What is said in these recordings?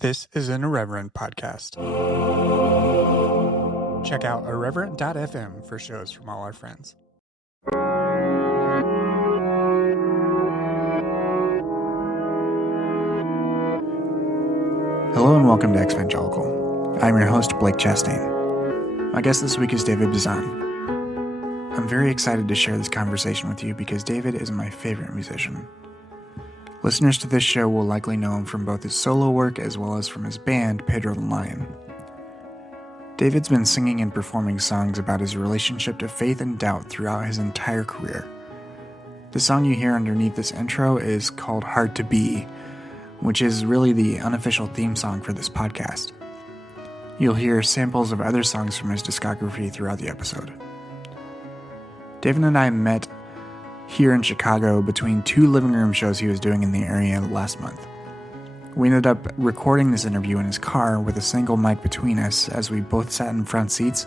This is an Irreverent podcast. Check out irreverent.fm for shows from all our friends. Hello and welcome to Evangelical. I'm your host, Blake Chastain. My guest this week is David Bazan. I'm very excited to share this conversation with you because David is my favorite musician. Listeners to this show will likely know him from both his solo work as well as from his band, Pedro the Lion. David's been singing and performing songs about his relationship to faith and doubt throughout his entire career. The song you hear underneath this intro is called Hard to Be, which is really the unofficial theme song for this podcast. You'll hear samples of other songs from his discography throughout the episode. David and I met here in Chicago between two living room shows he was doing in the area last month. We ended up recording this interview in his car with a single mic between us as we both sat in front seats.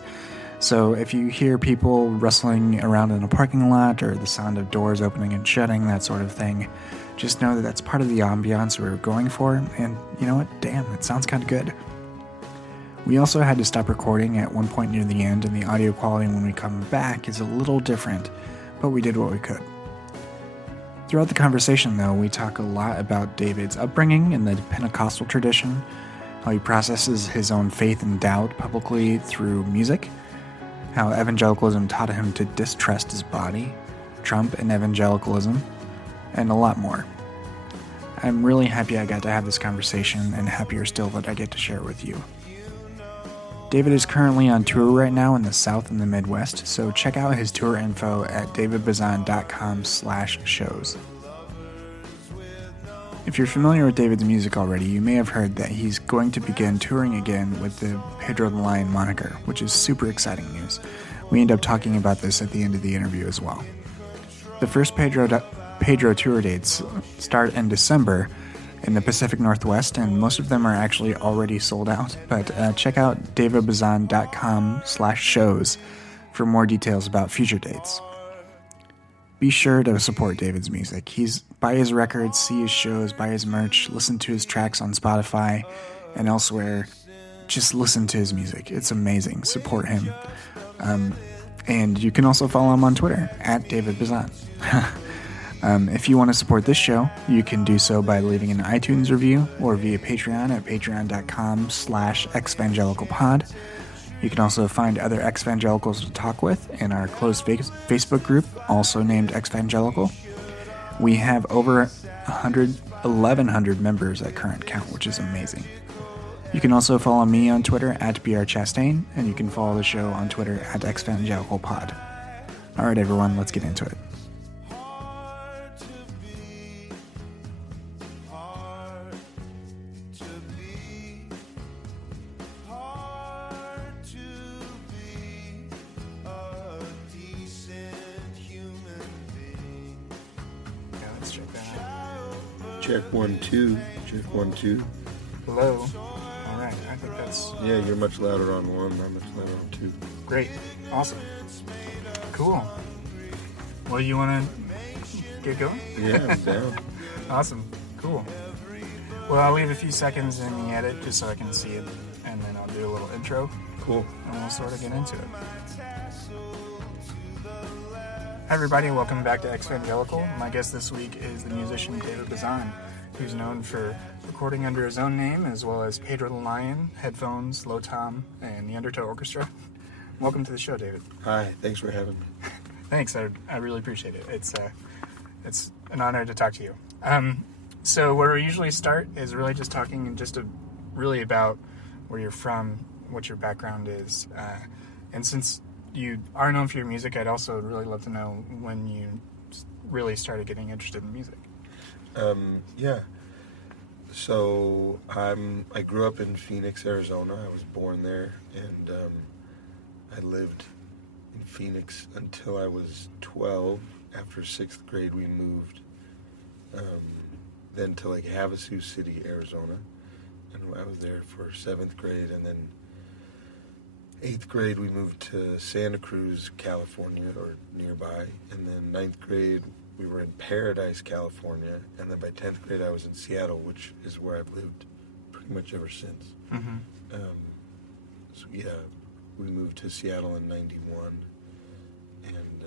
So if you hear people rustling around in a parking lot or the sound of doors opening and shutting, that sort of thing, just know that that's part of the ambiance we were going for, and you know what? Damn, it sounds kind of good. We also had to stop recording at one point near the end, and the audio quality when we come back is a little different, but we did what we could. Throughout the conversation, though, we talk a lot about David's upbringing in the Pentecostal tradition, how he processes his own faith and doubt publicly through music, how evangelicalism taught him to distrust his body, Trump and evangelicalism, and a lot more. I'm really happy I got to have this conversation, and happier still that I get to share it with you. David is currently on tour right now in the South and the Midwest, so check out his tour info at davidbazan.com/shows. If you're familiar with David's music already, you may have heard that he's going to begin touring again with the Pedro the Lion moniker, which is super exciting news. We end up talking about this at the end of the interview as well. The first Pedro tour dates start in December in the Pacific Northwest, and most of them are actually already sold out, but check out davidbazan.com/shows for more details about future dates. Be sure to support David's music. Buy his records, see his shows, buy his merch, listen to his tracks on Spotify and elsewhere. Just listen to his music. It's amazing. Support him. And you can also follow him on Twitter at davidbazan. If you want to support this show, you can do so by leaving an iTunes review or via Patreon at patreon.com/exvangelicalpod. You can also find other ex-evangelicals to talk with in our closed Facebook group, also named Exvangelical. We have over 1,100 members at current count, which is amazing. You can also follow me on Twitter at brchastain, and you can follow the show on Twitter at exvangelicalpod. All right, everyone, let's get into it. Check 1 2. Check 1 2. Hello. All right, I think that's... Yeah, you're much louder on 1, I'm much louder on 2. Great. Awesome. Cool. Well, you want to get going? Yeah, I'm down. Awesome. Cool. Well, I'll leave a few seconds in the edit just so I can see it, and then I'll do a little intro. Cool. And we'll sort of get into it. Hi everybody, welcome back to Evangelical. My guest this week is the musician David Bazan, who's known for recording under his own name, as well as Pedro the Lion, Headphones, Low Tom, and the Undertow Orchestra. Welcome to the show, David. Hi, thanks for having me. Thanks, I really appreciate it. It's an honor to talk to you. So where we usually start is really just talking really about where you're from, what your background is, and since you are known for your music, I'd also really love to know when you really started getting interested in music. Yeah. So I grew up in Phoenix, Arizona. I was born there, and I lived in Phoenix until I was 12. After 6th grade, we moved then to like Havasu City, Arizona, and I was there for 7th grade, and then 8th grade, we moved to Santa Cruz, California, or nearby. And then 9th grade, we were in Paradise, California. And then by 10th grade, I was in Seattle, which is where I've lived pretty much ever since. Mm-hmm. So yeah, we moved to Seattle in '91, and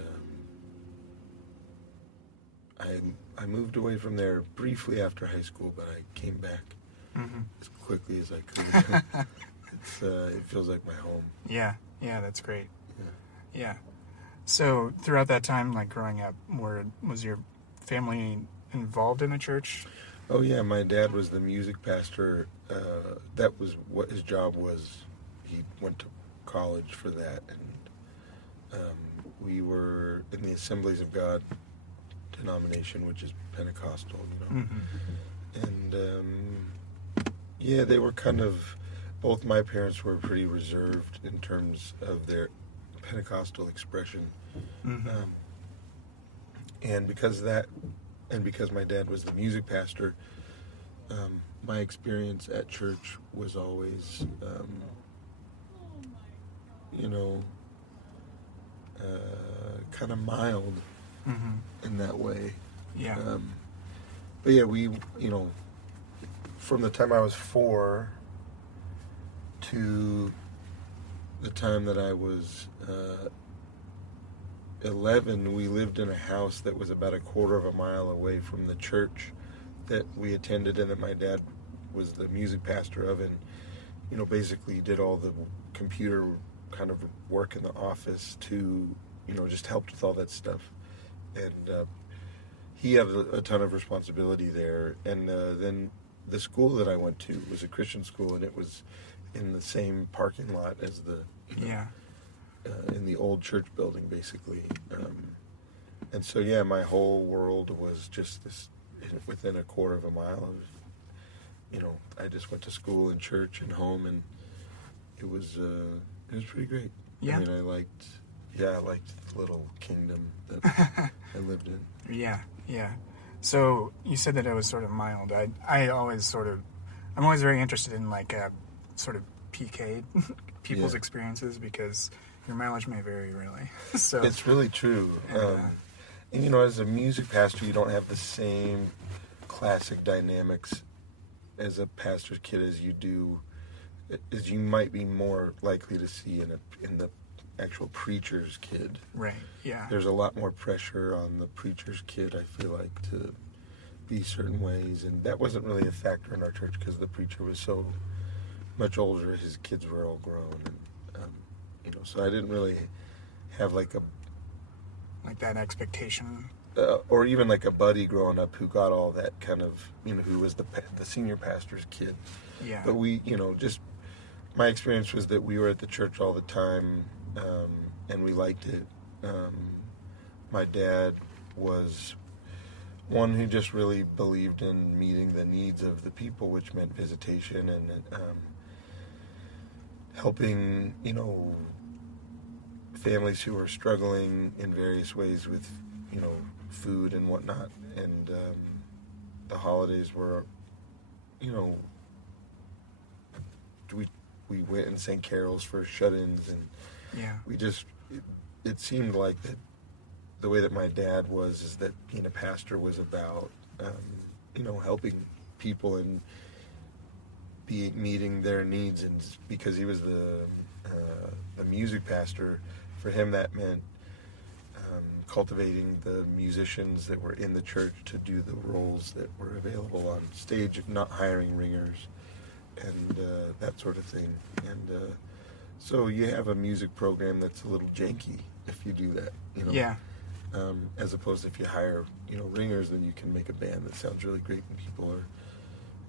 I moved away from there briefly after high school, but I came back as quickly as I could. It feels like my home. Yeah, that's great. Yeah. Yeah. So throughout that time, like growing up, was your family involved in a church? Oh yeah, my dad was the music pastor. That was what his job was. He went to college for that, and we were in the Assemblies of God denomination, which is Pentecostal, and yeah, they were kind of. Both my parents were pretty reserved in terms of their Pentecostal expression, and because of that, and because my dad was the music pastor, my experience at church was always, kind of mild in that way. Yeah. But yeah, we, from the time I was 4 to the time that I was 11, we lived in a house that was about a quarter of a mile away from the church that we attended and that my dad was the music pastor of, and basically did all the computer kind of work in the office to just helped with all that stuff, and he had a ton of responsibility there. And then the school that I went to was a Christian school, and it was in the same parking lot as the in the old church building, basically. And so yeah, my whole world was just this within a quarter of a mile of, I just went to school and church and home, and it was pretty great. Yeah. I mean, I liked the little kingdom that I lived in. Yeah. So you said that it was sort of mild. I'm always very interested in like sort of PK people's experiences, because your mileage may vary, really. So it's really true. And as a music pastor, you don't have the same classic dynamics as a pastor's kid as you might be more likely to see in the actual preacher's kid. Right. Yeah. There's a lot more pressure on the preacher's kid, I feel like, to be certain ways, and that wasn't really a factor in our church because the preacher was so much older. His kids were all grown, and so I didn't really have like that expectation, or even like a buddy growing up who got all that kind of, who was the senior pastor's kid. Yeah. But we, just my experience was that we were at the church all the time, and we liked it. My dad was one who just really believed in meeting the needs of the people, which meant visitation and helping, families who are struggling in various ways with, food and whatnot. And the holidays were, we went and sang carols for shut-ins, and we just, it seemed like that the way that my dad was is that being a pastor was about, helping people and meeting their needs. And because he was the music pastor, for him that meant cultivating the musicians that were in the church to do the roles that were available on stage, not hiring ringers and that sort of thing. And so you have a music program that's a little janky if you do that, Yeah. As opposed to if you hire, ringers, then you can make a band that sounds really great, and people are.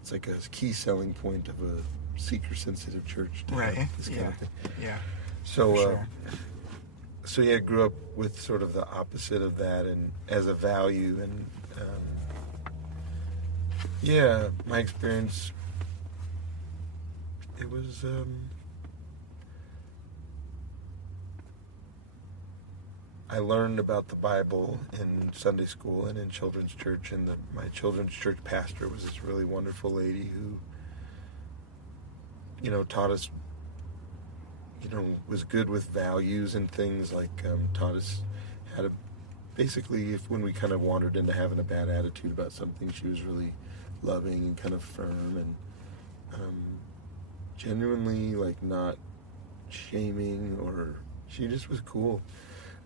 It's like a key selling point of a seeker-sensitive church. To have this kind of thing. Yeah. So, sure. So yeah, I grew up with sort of the opposite of that, and as a value, and my experience. It was. I learned about the Bible in Sunday school and in children's church, and my children's church pastor was this really wonderful lady who, taught us, was good with values and things, like taught us how to, basically, when we kind of wandered into having a bad attitude about something, she was really loving and kind of firm, Genuinely, like, not shaming, or she just was cool.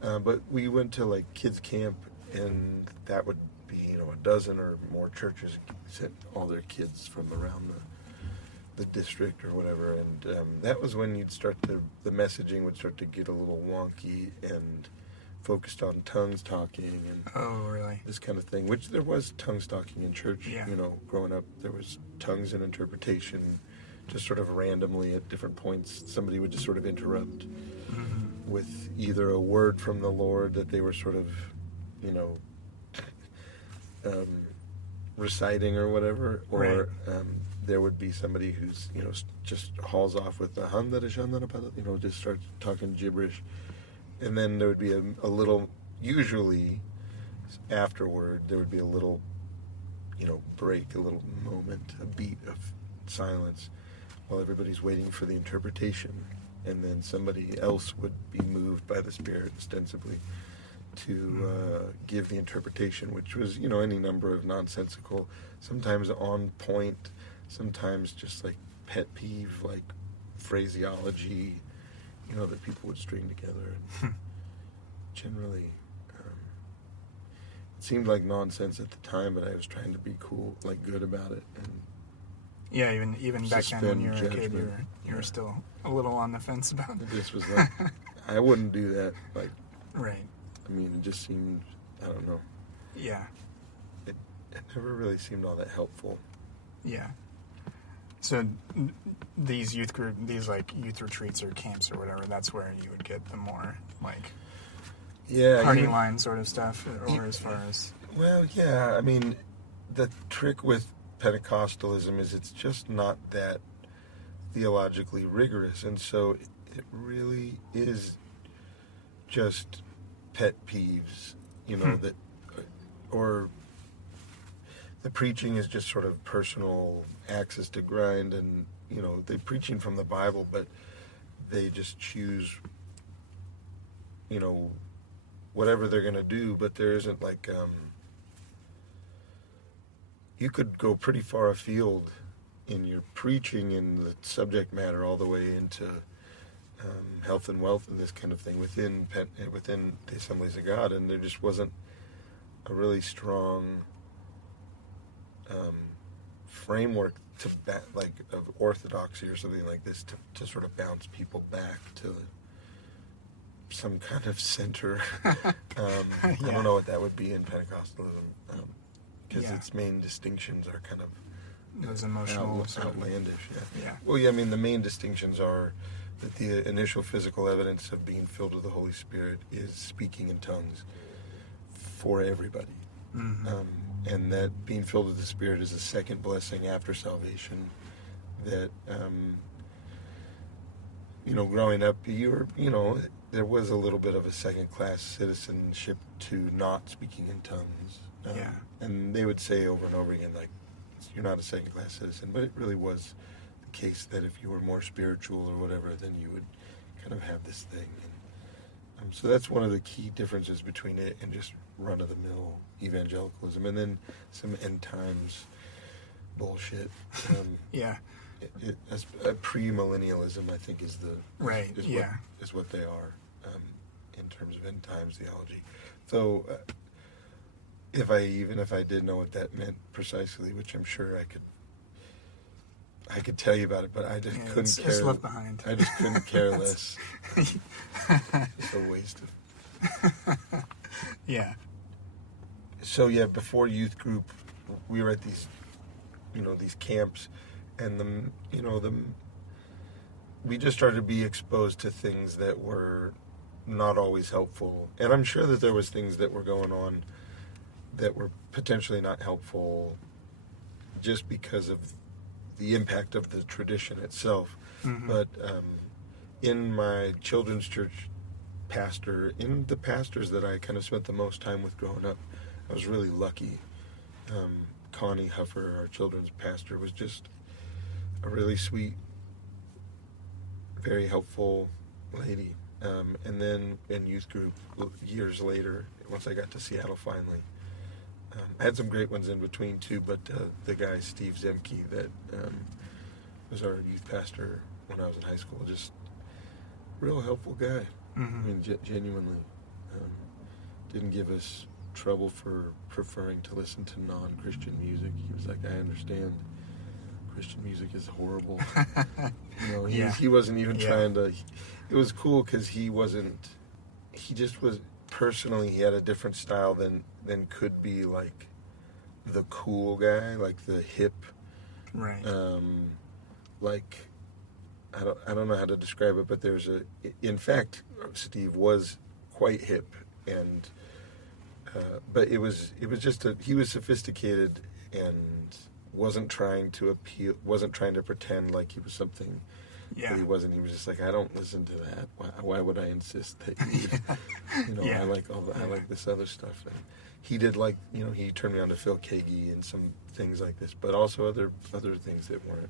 But we went to, like, kids camp, and that would be, a dozen or more churches sent all their kids from around the district or whatever, and that was when the messaging would start to get a little wonky and focused on tongues talking and Oh, really? this kind of thing, which there was tongues talking in church. Yeah. Growing up, there was tongues and interpretation, just sort of randomly at different points. Somebody would just sort of interrupt with either a word from the Lord that they were sort of, reciting or whatever, or Right. there would be somebody who's, just hauls off with the just starts talking gibberish. And then there would be a little, usually afterward, there would be a little, break, a little moment, a beat of silence while everybody's waiting for the interpretation. And then somebody else would be moved by the Spirit, ostensibly, to give the interpretation, which was, any number of nonsensical, sometimes on point, sometimes just like pet peeve, like phraseology, that people would string together. And generally, it seemed like nonsense at the time, but I was trying to be cool, like good about it. And Yeah, even back then when you were a kid, judgment. you were still a little on the fence about it. This was like, I wouldn't do that. Like, Right. I mean, it just seemed, I don't know. Yeah. It never really seemed all that helpful. Yeah. So these youth retreats or camps or whatever, that's where you would get the more like Yeah. party line sort of stuff, or as far as Well, yeah. I mean, the trick with Pentecostalism is it's just not that theologically rigorous, and so it really is just pet peeves, that, or the preaching is just sort of personal axes to grind, and they're preaching from the Bible, but they just choose, whatever they're going to do, but there isn't like, you could go pretty far afield in your preaching and the subject matter all the way into health and wealth and this kind of thing within the Assemblies of God, and there just wasn't a really strong framework of orthodoxy or something like this to sort of bounce people back to some kind of center. I don't know what that would be in Pentecostalism, because its main distinctions are kind of those emotional outlandish. Yeah. Well, yeah, I mean, the main distinctions are that the initial physical evidence of being filled with the Holy Spirit is speaking in tongues for everybody. And that being filled with the Spirit is a second blessing after salvation. That, growing up, there was a little bit of a second-class citizenship to not speaking in tongues. And they would say over and over again, like, you're not a second-class citizen, but it really was the case that if you were more spiritual or whatever, then you would kind of have this thing. And, so that's one of the key differences between it and just run-of-the-mill evangelicalism, and then some end-times bullshit. Premillennialism, I think, is what they are in terms of end-times theology. So, if I did know what that meant precisely, which I'm sure I could tell you about it, but I just couldn't care. It's left behind. I just couldn't care less. It's a waste of. Yeah. So before youth group, we were at these camps, and we just started to be exposed to things that were not always helpful, and I'm sure that there was things that were going on that were potentially not helpful, just because of the impact of the tradition itself. But in my children's church in the pastors that I kind of spent the most time with growing up, I was really lucky. Connie Huffer, our children's pastor, was just a really sweet, very helpful lady. And then in youth group, years later, once I got to Seattle finally, I had some great ones in between too, but the guy Steve Zemke that was our youth pastor when I was in high school. Just real helpful guy. Mm-hmm. I mean, genuinely. Didn't give us trouble for preferring to listen to non-Christian music. He was like, I understand Christian music is horrible. He wasn't even trying to. It was cool because he just was, personally, he had a different style than could be like the cool guy, like the hip. Right. Like, I don't know how to describe it, but in fact, Steve was quite hip, and but it was just he was sophisticated and wasn't trying to pretend like he was something that he wasn't. He was just like, I don't listen to that. Why would I insist that you I like this other stuff. And he did, like, he turned me on to Phil Keaggy and some things like this, but also other things that weren't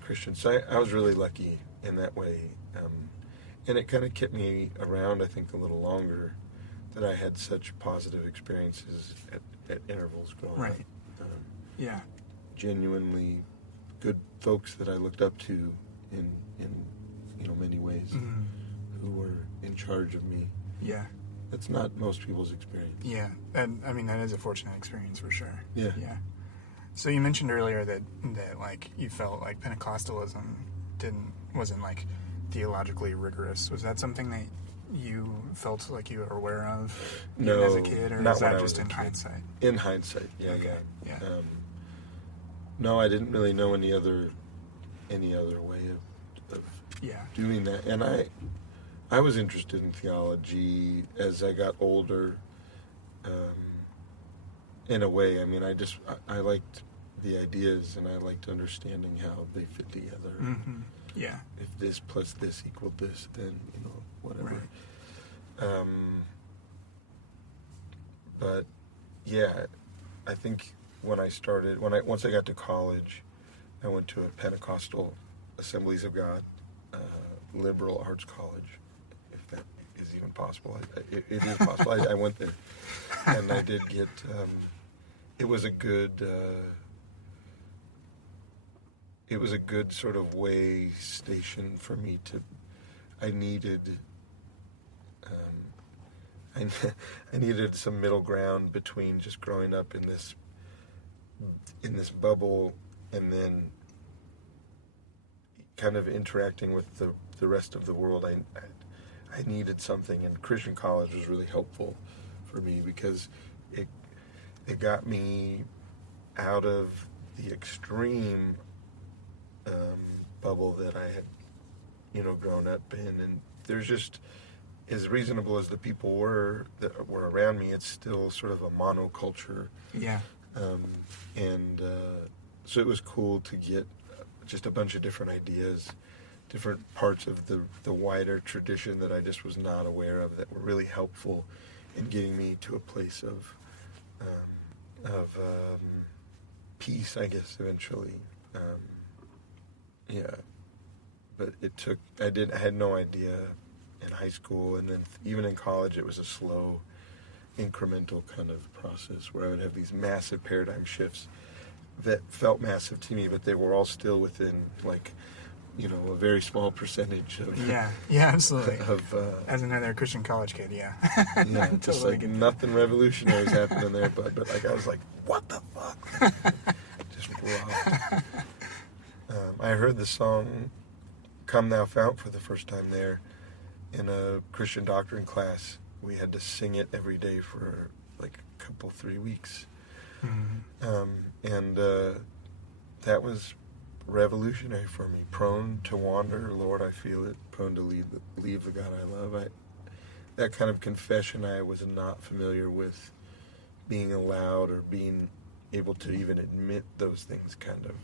Christian. So I was really lucky in that way, and it kind of kept me around, I think, a little longer, that I had such positive experiences at intervals growing up. Genuinely good folks that I looked up to in many ways, mm-hmm. who were in charge of me. Yeah. That's not most people's experience. Yeah, and I mean, that is a fortunate experience for sure. Yeah. Yeah. So you mentioned earlier that like you felt like Pentecostalism wasn't like theologically rigorous. Was that something that you felt like you were aware of as a kid, or not was when that I was just a in kid. hindsight? In hindsight, yeah. Okay. Yeah. No, I didn't really know any other way of doing that, and I was interested in theology as I got older. In a way, I mean, I liked the ideas, and I liked understanding how they fit together. Mm-hmm. Yeah. If this plus this equaled this, then whatever. Right. But yeah, I think once I got to college, I went to a Pentecostal Assemblies of God liberal arts college, if that is even possible. It is possible. I went there, and I did get. It was a good sort of way station for me to. I needed some middle ground between just growing up in this bubble and then kind of interacting with the rest of the world. I needed something, and Christian college was really helpful for me because it got me out of the extreme bubble that I had grown up in, and there's just, as reasonable as the people were that were around me, it's still sort of a monoculture. Yeah. So it was cool to get just a bunch of different ideas, different parts of the wider tradition that I just was not aware of, that were really helpful in getting me to a place of peace, I guess, eventually. But I had no idea in high school, and then even in college, it was a slow, incremental kind of process where I would have these massive paradigm shifts that felt massive to me, but they were all still within, like, a very small percentage of... Yeah, absolutely. Of, as another Christian college kid, yeah. Yeah, just totally like nothing revolutionary is happening there, but like I was like, what the fuck? Just rocked. I heard the song Come Thou Fount for the first time there in a Christian doctrine class. We had to sing it every day for like a couple, 3 weeks. Mm-hmm. That was revolutionary for me. Prone to wander, Lord, I feel it. Prone to leave the God I love. That kind of confession I was not familiar with being allowed or being able to even admit those things, kind of.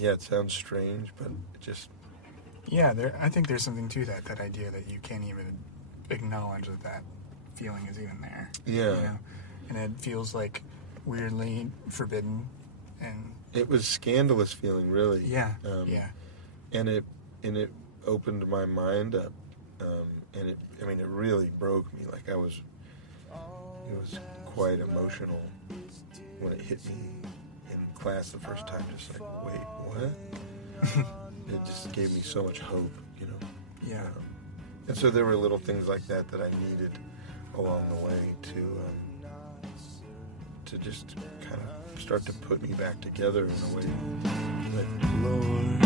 It sounds strange, but it just... Yeah, I think there's something to that idea that you can't even acknowledge that feeling is even there. Yeah. And it feels like weirdly forbidden, and it was scandalous feeling, really. Yeah. And it opened my mind up, and it really broke me. Like it was quite emotional when it hit me in class the first time, just like, wait, what? It just gave me so much hope, Yeah. And so there were little things like that I needed along the way to just kind of start to put me back together in a way that, Lord,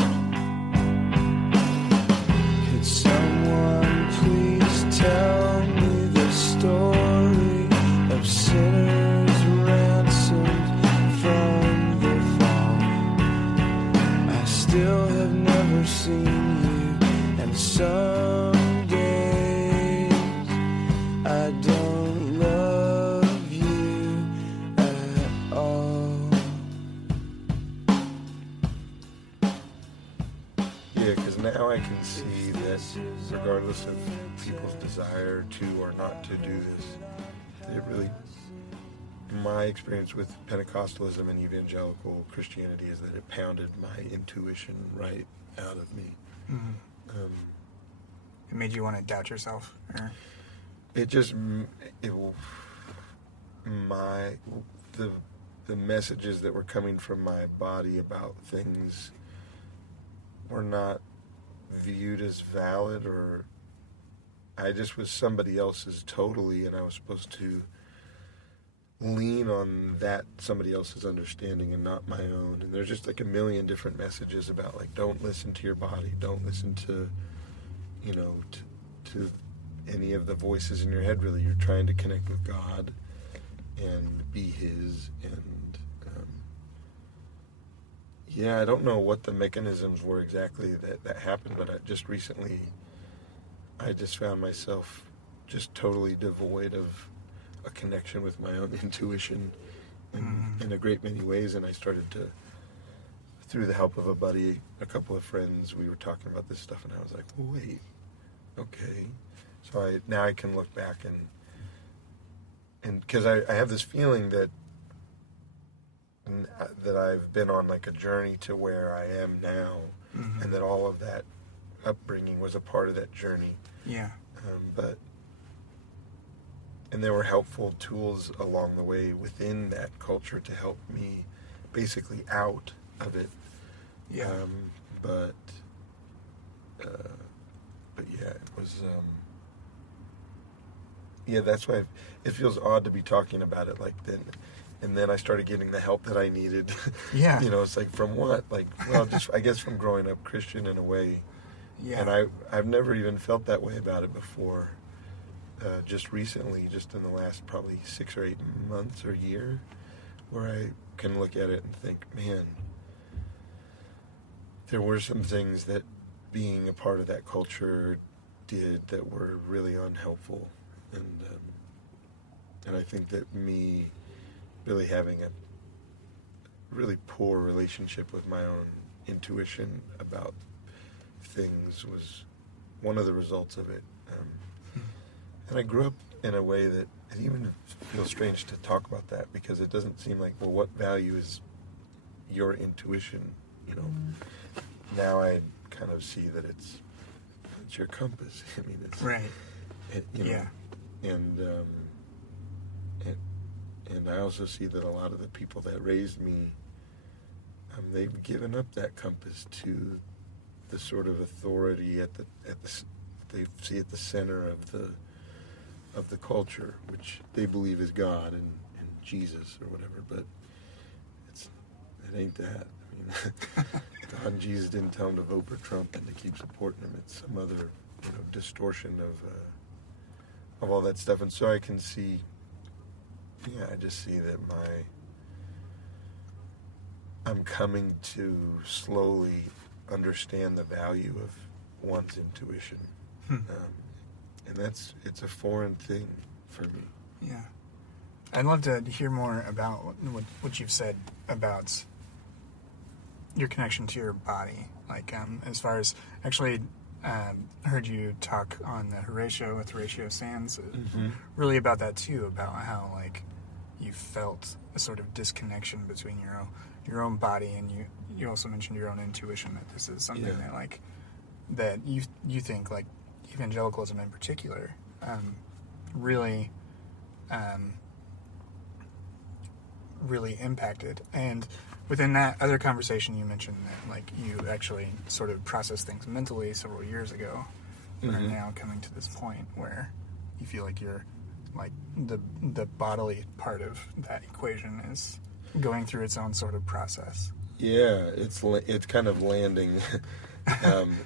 could someone please tell me the story of sinners ransomed from the fall? I still have never seen you, and some days I don't love you at all. yeah, because now I can see that regardless of people's desire to or not to do this, it really, my experience with Pentecostalism and evangelical Christianity is that it pounded my intuition right out of me. Mm-hmm. It made you want to doubt yourself? Or? The messages that were coming from my body about things were not viewed as valid, or I just was somebody else's totally, and I was supposed to lean on that somebody else's understanding and not my own. And there's just like a million different messages about like, don't listen to your body, don't listen to to any of the voices in your head. Really, you're trying to connect with God and be His. And I don't know what the mechanisms were exactly that happened, but I just found myself just totally devoid of a connection with my own intuition in a great many ways. And I started to, through the help of a buddy, a couple of friends, we were talking about this stuff, and I was like, well, wait, okay. So now I can look back and because I have this feeling that I've been on like a journey to where I am now, and that all of that upbringing was a part of that journey. Yeah. And there were helpful tools along the way within that culture to help me basically out of it. Yeah. But yeah, it was. That's why it feels odd to be talking about it like then. And then I started getting the help that I needed. Yeah. It's like, from what? Like, well, just I guess from growing up Christian in a way. Yeah. And I've never even felt that way about it before. Just recently, just in the last probably 6 or 8 months or year, where I can look at it and think, man, there were some things that being a part of that culture did that were really unhelpful. And I think that me really having a really poor relationship with my own intuition about things was one of the results of it. And I grew up in a way that it even feels strange to talk about that, because it doesn't seem like, well, what value is your intuition? Now I kind of see that it's your compass. I mean, it's right. Yeah. And I also see that a lot of the people that raised me, they've given up that compass to the sort of authority they see at the center of the culture, which they believe is God and Jesus or whatever. But it ain't that. I mean, God and Jesus didn't tell them to vote for Trump and to keep supporting him. It's some other distortion of all that stuff. And so I can see. Yeah, I just see that I'm coming to slowly understand the value of one's intuition. And it's a foreign thing for me. Yeah. I'd love to hear more about what you've said about your connection to your body. Like, as far as, actually, heard you talk on the Horatio with Horatio Sands, really about that too, about how, like, you felt a sort of disconnection between your own body, and you also mentioned your own intuition, that this is something that, like, that you think, like, evangelicalism in particular really really impacted. within that other conversation, you mentioned that like you actually sort of process things mentally several years ago, and are now coming to this point where you feel like you're like the bodily part of that equation is going through its own sort of process. Yeah, it's kind of landing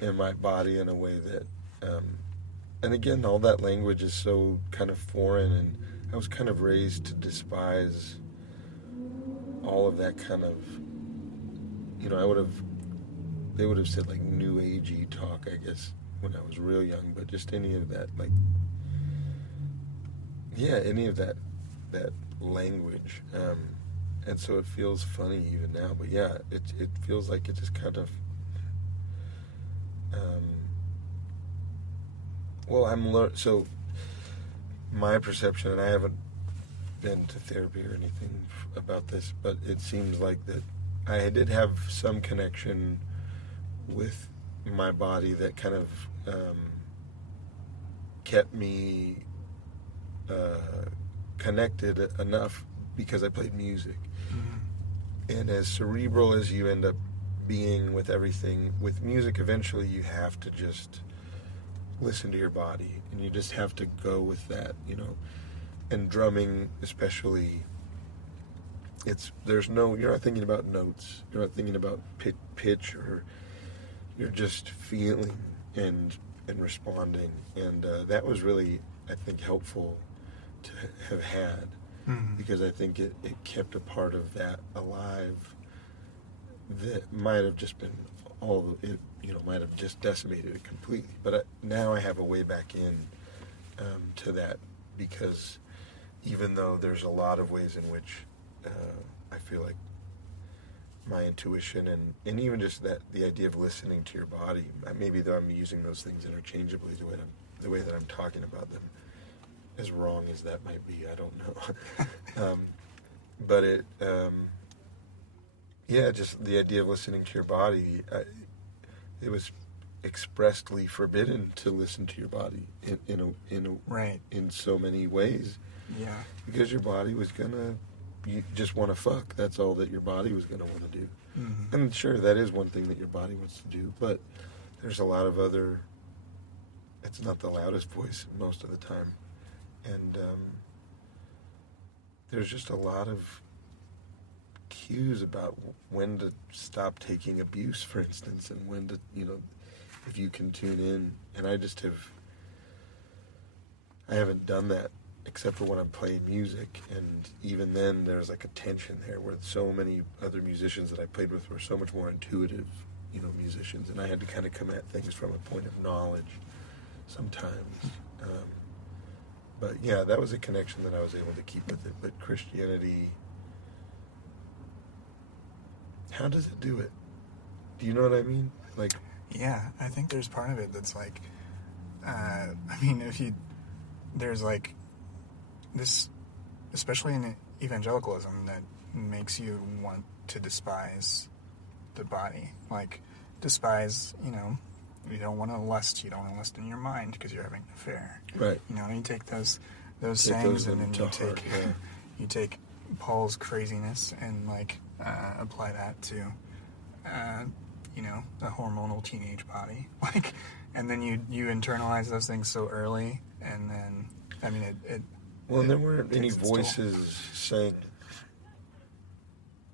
in my body in a way that, and again, all that language is so kind of foreign, and I was kind of raised to despise all of that kind of, they would have said like new agey talk, I guess, when I was real young, but just any of that, like, yeah, any of that language. And so it feels funny even now, but yeah, it feels like it just kind of, so my perception, and I haven't been to therapy or anything about this, but it seems like that I did have some connection with my body that kind of kept me connected enough because I played music. And as cerebral as you end up being with everything, with music, eventually you have to just listen to your body, and you just have to go with that, And drumming, especially, you're not thinking about notes, you're not thinking about pitch, or you're just feeling and responding, and that was really, I think, helpful to have had. Because I think it kept a part of that alive that might have just been might have just decimated it completely. But now I have a way back in to that, because even though there's a lot of ways in which I feel like my intuition and even just the idea of listening to your body, maybe though I'm using those things interchangeably the way that I'm talking about them, as wrong as that might be, I don't know. But just the idea of listening to your body, it was expressly forbidden to listen to your body in so many ways. Yeah. Because your body was you just want to fuck. That's all that your body was gonna want to do. And sure, that is one thing that your body wants to do, but there's a lot of other. It's not the loudest voice most of the time. And there's just a lot of cues about when to stop taking abuse, for instance, and when to, if you can tune in. And I haven't done that except for when I'm playing music. And even then, there's like a tension there where so many other musicians that I played with were so much more intuitive, musicians. And I had to kind of come at things from a point of knowledge sometimes. But yeah, that was a connection that I was able to keep with it. But Christianity, how does it do it? Do you know what I mean? Like, yeah, I think there's part of it that's like, there's like this, especially in evangelicalism, that makes you want to despise the body. Like, despise, you don't want to lust. You don't want to lust in your mind because you're having an affair. Right. And you take those sayings, and then you take Paul's craziness and like apply that to a hormonal teenage body. Like, and then you internalize those things so early, and then and there weren't any voices saying.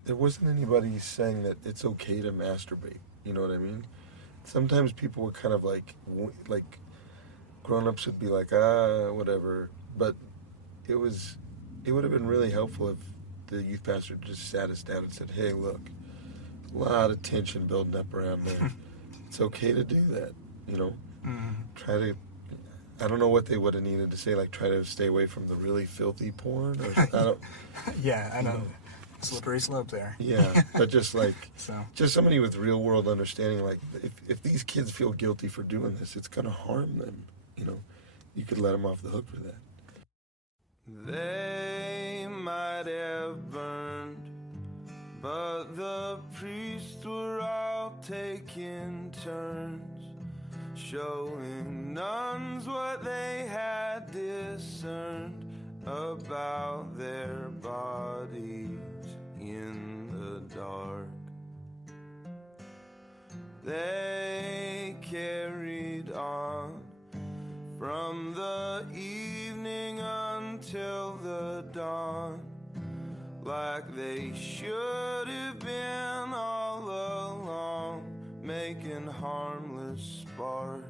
There wasn't anybody saying that it's okay to masturbate. You know what I mean? Sometimes people were kind of like grown-ups would be like, whatever. But it would have been really helpful if the youth pastor just sat us down and said, hey, look, a lot of tension building up around there. It's okay to do that, Try to, I don't know what they would have needed to say, like try to stay away from the really filthy porn. Or, I don't. Yeah, I know. Slippery slope there. Yeah, but just like, just somebody with real world understanding, like if these kids feel guilty for doing this, it's going to harm them, you could let them off the hook for that. They might have burned, but the priests were all taking turns, showing nuns what they had discerned about their bodies in the dark. they carried on from the evening until the dawn, like they should have been all along, making harmless sparks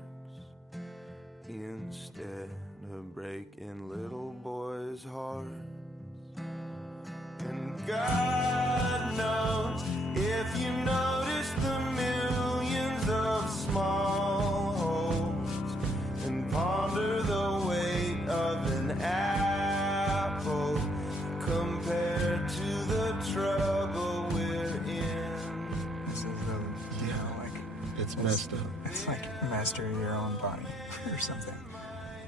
instead of breaking little boys' hearts. And God knows if you notice the millions of small holes and ponder the weight of an apple compared to the trouble we're in. This is It's messed up. it's like master your own body or something.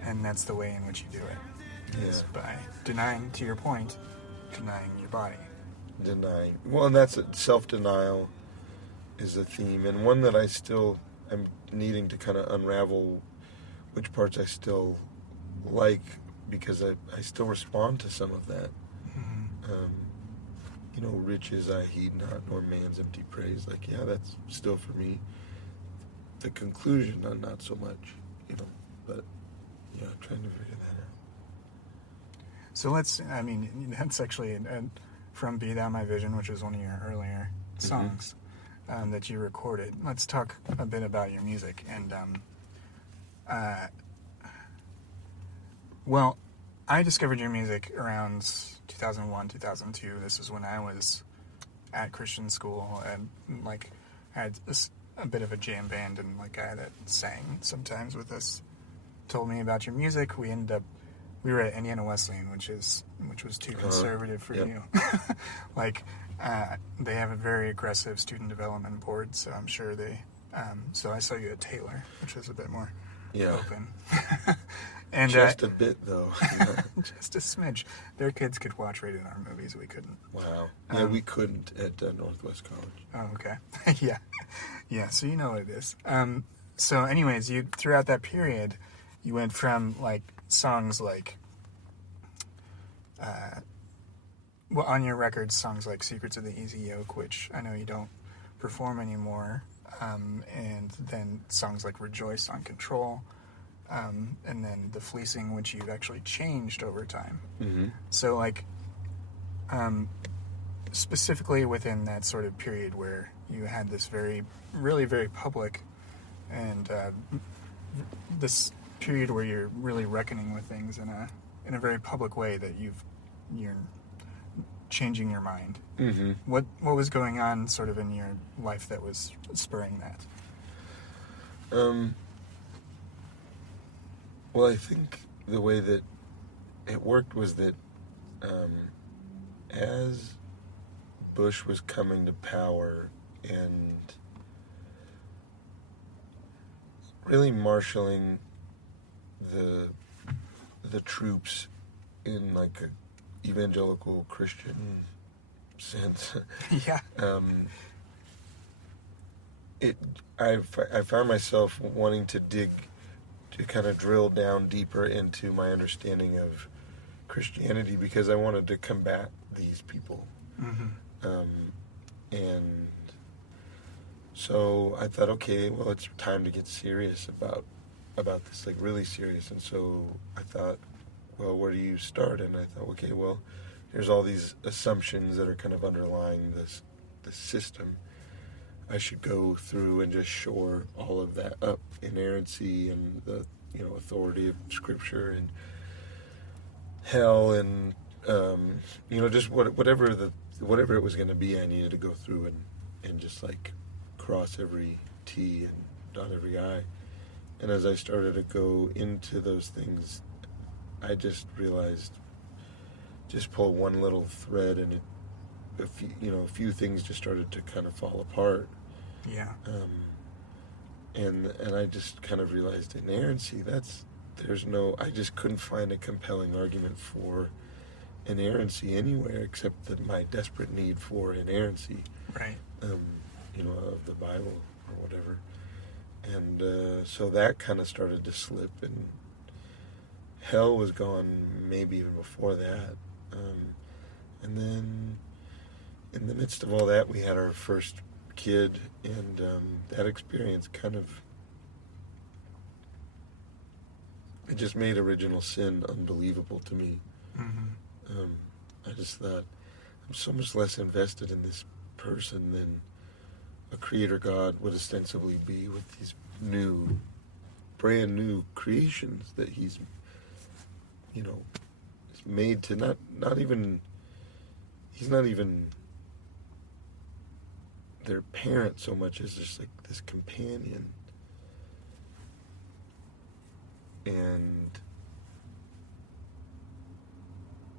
And that's the way in which you do it. Is by denying, to your point, denying your body. Denying. Well, and that's it. Self-denial is a theme, and one that I still am needing to kind of unravel which parts I still like, because I still respond to some of that. Riches I heed not, nor man's empty praise. Like, yeah, that's still for me. The conclusion, not so much, but yeah, trying to figure that out. So that's actually from Be Thou My Vision, which was one of your earlier songs that you recorded. Let's talk a bit about your music. And, well, I discovered your music around 2001, 2002. This is when I was at Christian school and, had a bit of a jam band, and, a guy that sang sometimes with us told me about your music. We were at Indiana Wesleyan, which was too conservative for you. They have a very aggressive student development board, so I'm sure so I saw you at Taylor, which was a bit more open. And just a bit, though. Just a smidge. Their kids could watch rated R movies. We couldn't. Wow. Yeah, we couldn't at Northwest College. Oh, okay. Yeah. Yeah, so you know what it is. So anyways, throughout that period, you went from, songs like... on your records, songs like Secrets of the Easy Yoke, which I know you don't perform anymore, and then songs like Rejoice on Control, and then The Fleecing, which you've actually changed over time. Mm-hmm. So, specifically within that sort of period where you had this really very public, and this period where you're really reckoning with things in a very public way, that you're changing your mind. Mm-hmm. What was going on sort of in your life that was spurring that? Well, I think the way that it worked was that as Bush was coming to power and really marshaling the troops in a evangelical Christian sense. Yeah. I found myself wanting to kind of drill down deeper into my understanding of Christianity, because I wanted to combat these people. Mm-hmm. And so I thought, okay, well, it's time to get serious about this, really serious. And so I thought, well, where do you start? And I thought, okay, well, here's all these assumptions that are kind of underlying this system. I should go through and just shore all of that up: inerrancy and the authority of Scripture and hell and just whatever it was going to be. I needed to go through and just cross every T and dot every I. And as I started to go into those things, I just realized, just pull one little thread, and a few things just started to kind of fall apart. Yeah. And I just kind of realized inerrancy. I just couldn't find a compelling argument for inerrancy anywhere except my desperate need for inerrancy. Right. Of the Bible or whatever. And so that kind of started to slip, and hell was gone maybe even before that. And then in the midst of all that, we had our first kid, and that experience kind of, it just made original sin unbelievable to me. I just thought, I'm so much less invested in this person than a creator God would ostensibly be with these brand new creations that he's, is made to he's not even their parent so much as just like this companion.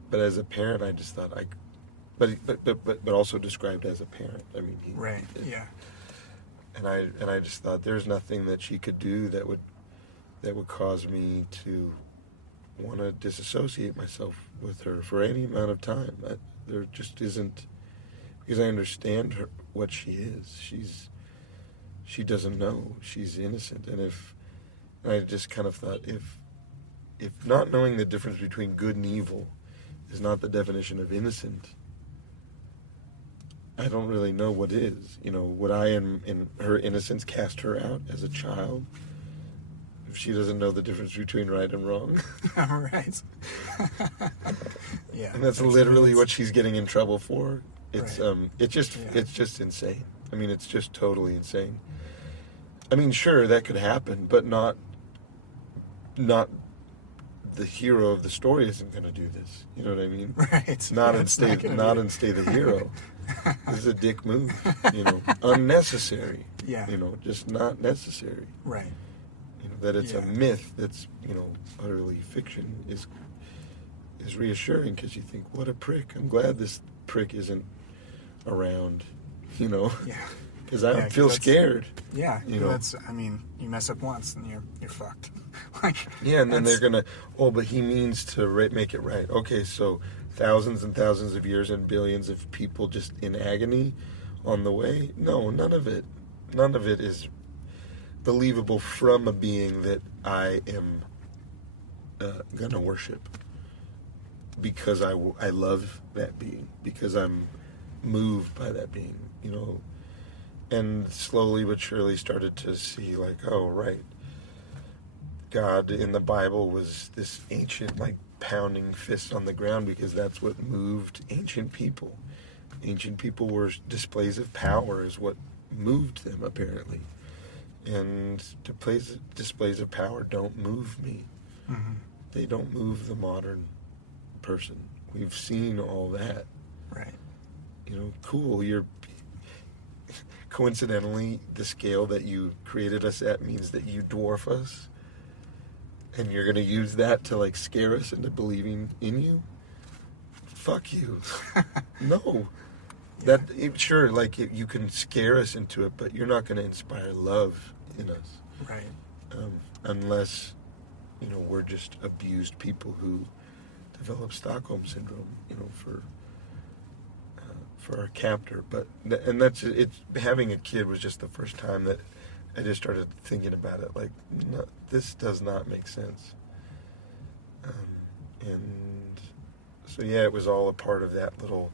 But as a parent, I just thought but also described as a parent. I mean, yeah. And I just thought there's nothing that she could do that would cause me to want to disassociate myself with her for any amount of time. There just isn't, because I understand her, what she is. She doesn't know. She's innocent. And I just kind of thought, if not knowing the difference between good and evil is not the definition of innocent, I don't really know what is. Would I, in her innocence, cast her out as a child if she doesn't know the difference between right and wrong? Right. Yeah. And that's literally what she's getting in trouble for. It's right. It's just insane. I mean, it's just totally insane. I mean, sure, that could happen, but not the hero of the story isn't going to do this. You know what I mean? Right. Not and stay the hero. This is a dick move. Unnecessary. Yeah. Just not necessary. Right. That it's a myth that's utterly fiction is reassuring, because you think, what a prick. I'm glad this prick isn't around. Yeah. Because I feel scared. Yeah, you mess up once and you're fucked. And then they're gonna, but he means to make it right. Okay, so thousands and thousands of years and billions of people just in agony on the way. No, none of it is believable from a being that I am gonna worship, because I love that being, because I'm moved by that being. And slowly but surely started to see, like, oh, right, God in the Bible was this ancient, like, pounding fist on the ground, because that's what moved ancient people. Ancient people were displays of power is what moved them, apparently. And displays of power don't move me. Mm-hmm. They don't move the modern person. We've seen all that. Right. Cool, coincidentally, the scale that you created us at means that you dwarf us, and you're going to use that to, like, scare us into believing in you? Fuck you. No. Yeah. Sure, like, you can scare us into it, but you're not going to inspire love in us. Right. Unless, we're just abused people who develop Stockholm Syndrome, for our captor. And that's it. Having a kid was just the first time that I just started thinking about it. Like, no, this does not make sense. And so, it was all a part of that little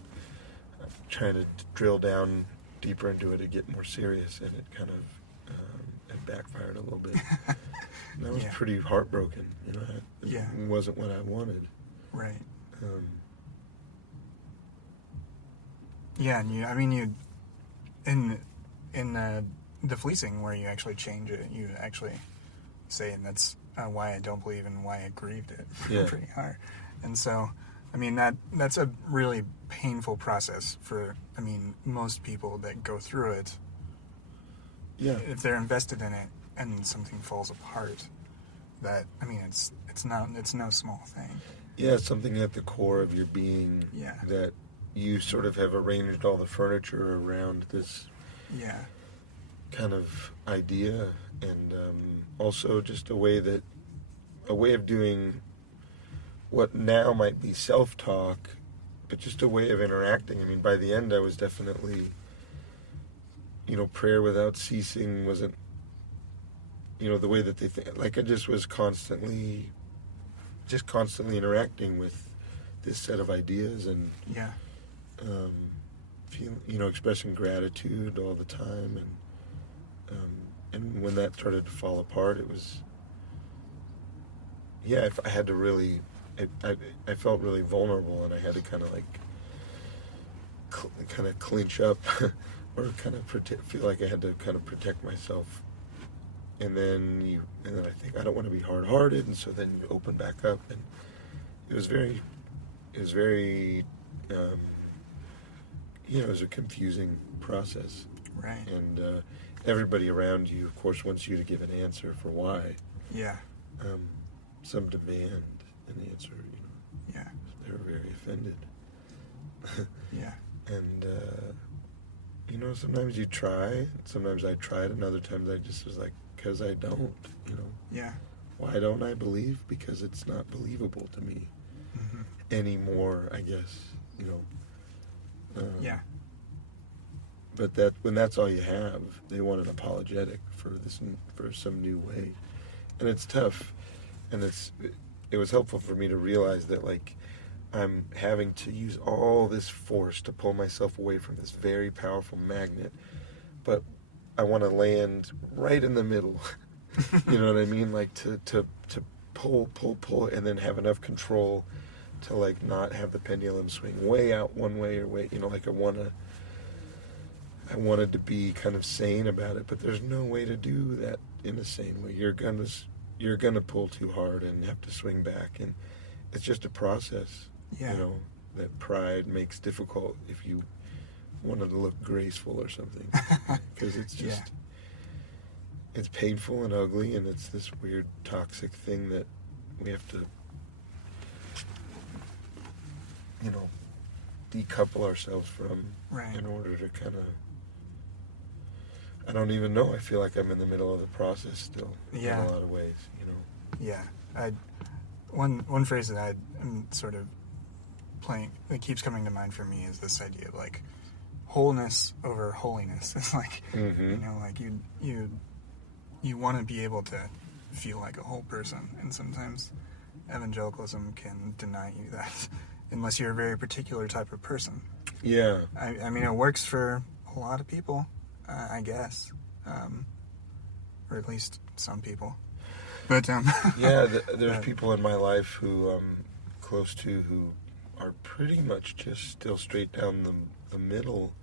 trying to drill down deeper into it to get more serious, and it kind of it backfired a little bit. And I was pretty heartbroken. It wasn't what I wanted. Right. And you in the fleecing, where you actually change it, you actually say, and that's why I don't believe and why I grieved it pretty hard. And so, that's a really painful process for, most people that go through it. Yeah. If they're invested in it and something falls apart, that, it's no small thing. Yeah, something at the core of your being. Yeah. That you sort of have arranged all the furniture around this kind of idea, and also just a way of doing what now might be self-talk, but just a way of interacting. By the end I was definitely, prayer without ceasing wasn't, the way that they think. Like, I just was constantly interacting with this set of ideas, and expressing gratitude all the time, and when that started to fall apart, it was, yeah, I had to really, I felt really vulnerable, and I had to kind of like, kind of clinch up, or kind of feel like I had to kind of protect myself, and then I think I don't want to be hard-hearted, and so then you open back up, and it was very, it was a confusing process. Right. And everybody around you, of course, wants you to give an answer for why. Yeah. Some demand an answer, Yeah. They're very offended. Yeah. And, sometimes you try, sometimes I tried, and other times I just was like, because I don't, Yeah. Why don't I believe? Because it's not believable to me anymore, I guess, Yeah. But when that's all you have, they want an apologetic for some new way, and it's tough, and it was helpful for me to realize that, like, I'm having to use all this force to pull myself away from this very powerful magnet, but I want to land right in the middle. You know what I mean? Like to pull, and then have enough control to, like, not have the pendulum swing way out one way or way, like I wanted to be kind of sane about it, but there's no way to do that in a sane way. You're gonna pull too hard and have to swing back, and it's just a process. Yeah. That pride makes difficult if you wanted to look graceful or something, because it's just it's painful and ugly, and it's this weird toxic thing that we have to decouple ourselves from, Right. in order to kind of, I don't even know, I feel like I'm in the middle of the process still, Yeah. in a lot of ways, Yeah. One phrase that I'm sort of playing, that keeps coming to mind for me, is this idea of, like, wholeness over holiness. It's like, like you want to be able to feel like a whole person, and sometimes evangelicalism can deny you that, unless you're a very particular type of person. Yeah. I mean, it works for a lot of people, I guess, or at least some people. But Yeah, there's people in my life who I'm close to who are pretty much just still straight down the middle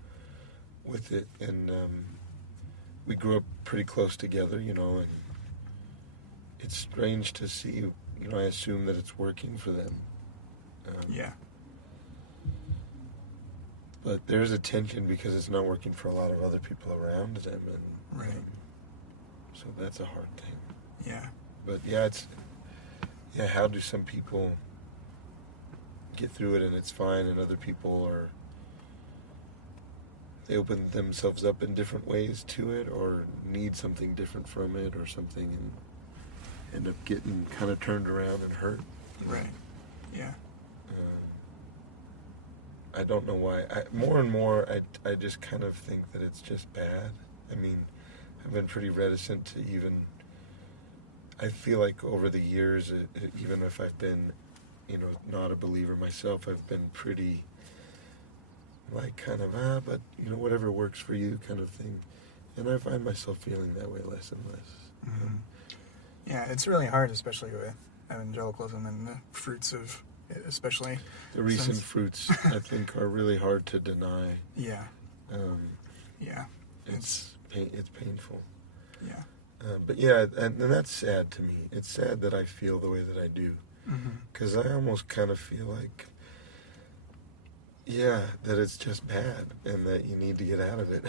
with it, and we grew up pretty close together, and it's strange to see, I assume that it's working for them. Yeah. But there's a tension because it's not working for a lot of other people around them, and Right. So that's a hard thing. Yeah. But how do some people get through it and it's fine, and other people they open themselves up in different ways to it, or need something different from it or something, and end up getting kind of turned around and hurt. Right. Yeah. I don't know why. More and more, I just kind of think that it's just bad. I mean, I've been pretty reticent to even... I feel like over the years, even if I've been, not a believer myself, I've been pretty, like, kind of, but, whatever works for you kind of thing. And I find myself feeling that way less and less. Mm-hmm. Yeah, it's really hard, especially with evangelicalism and the fruits of it, especially. The recent fruits, I think, are really hard to deny. Yeah. Yeah. It's painful. Yeah. But yeah, and that's sad to me. It's sad that I feel the way that I do. Because I almost kind of feel like, that it's just bad and that you need to get out of it.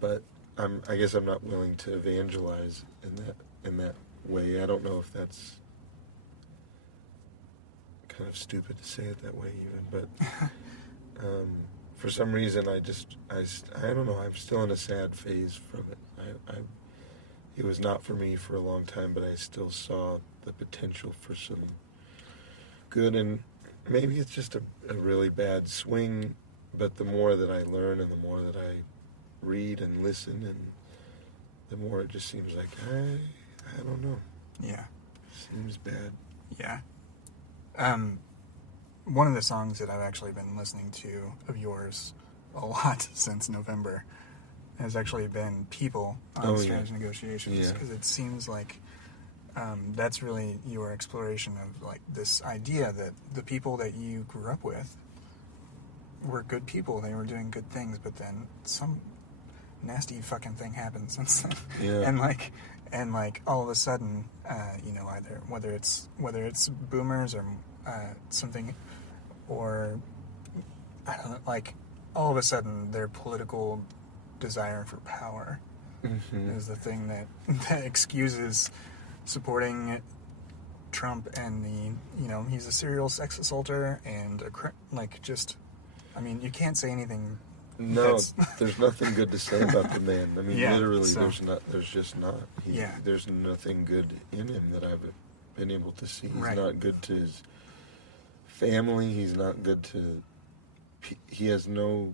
But I guess I'm not willing to evangelize in that way. I don't know if that's kind of stupid to say it that way even, but for some reason I don't know, I'm still in a sad phase from it. It was not for me for a long time, but I still saw the potential for some good, and maybe it's just a really bad swing, but the more that I learn and the more that I read and listen, and the more it just seems like, I don't know. Yeah. Seems bad. Yeah. one of the songs that I've actually been listening to of yours a lot since November has actually been People on Strange Negotiations, because it seems like that's really your exploration of like this idea that the people that you grew up with were good people. They were doing good things, but then some nasty fucking thing happens since then. Yeah. and like all of a sudden, either whether it's boomers or something, or I don't know, like all of a sudden their political desire for power is the thing that excuses supporting Trump, and he's a serial sex assaulter and you can't say anything. No, there's nothing good to say about the man. I mean, literally, so, there's just not. There's nothing good in him that I've been able to see. He's not good to his family. He's not good to. He has no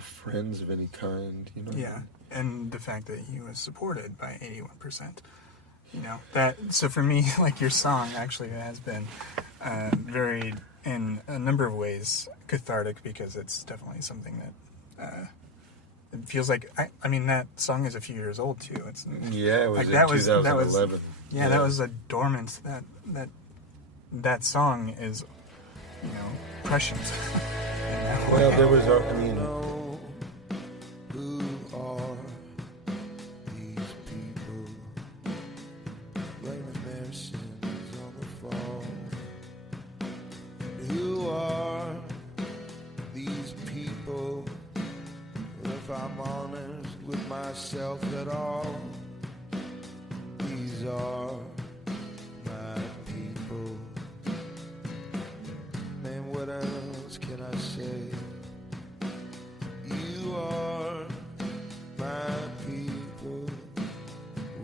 friends of any kind. And the fact that he was supported by 81%. That. So for me, like your song actually has been very, in a number of ways, cathartic, because it's definitely something that it feels like. I mean, that song is a few years old too. It's it was like in 2011. That was a dormant. That song is, prescient. Well, there was who are these people blaming their sins on the fall? Who are these people? If I'm honest with myself at all, these are my people. Man, what else can I say? You are my people.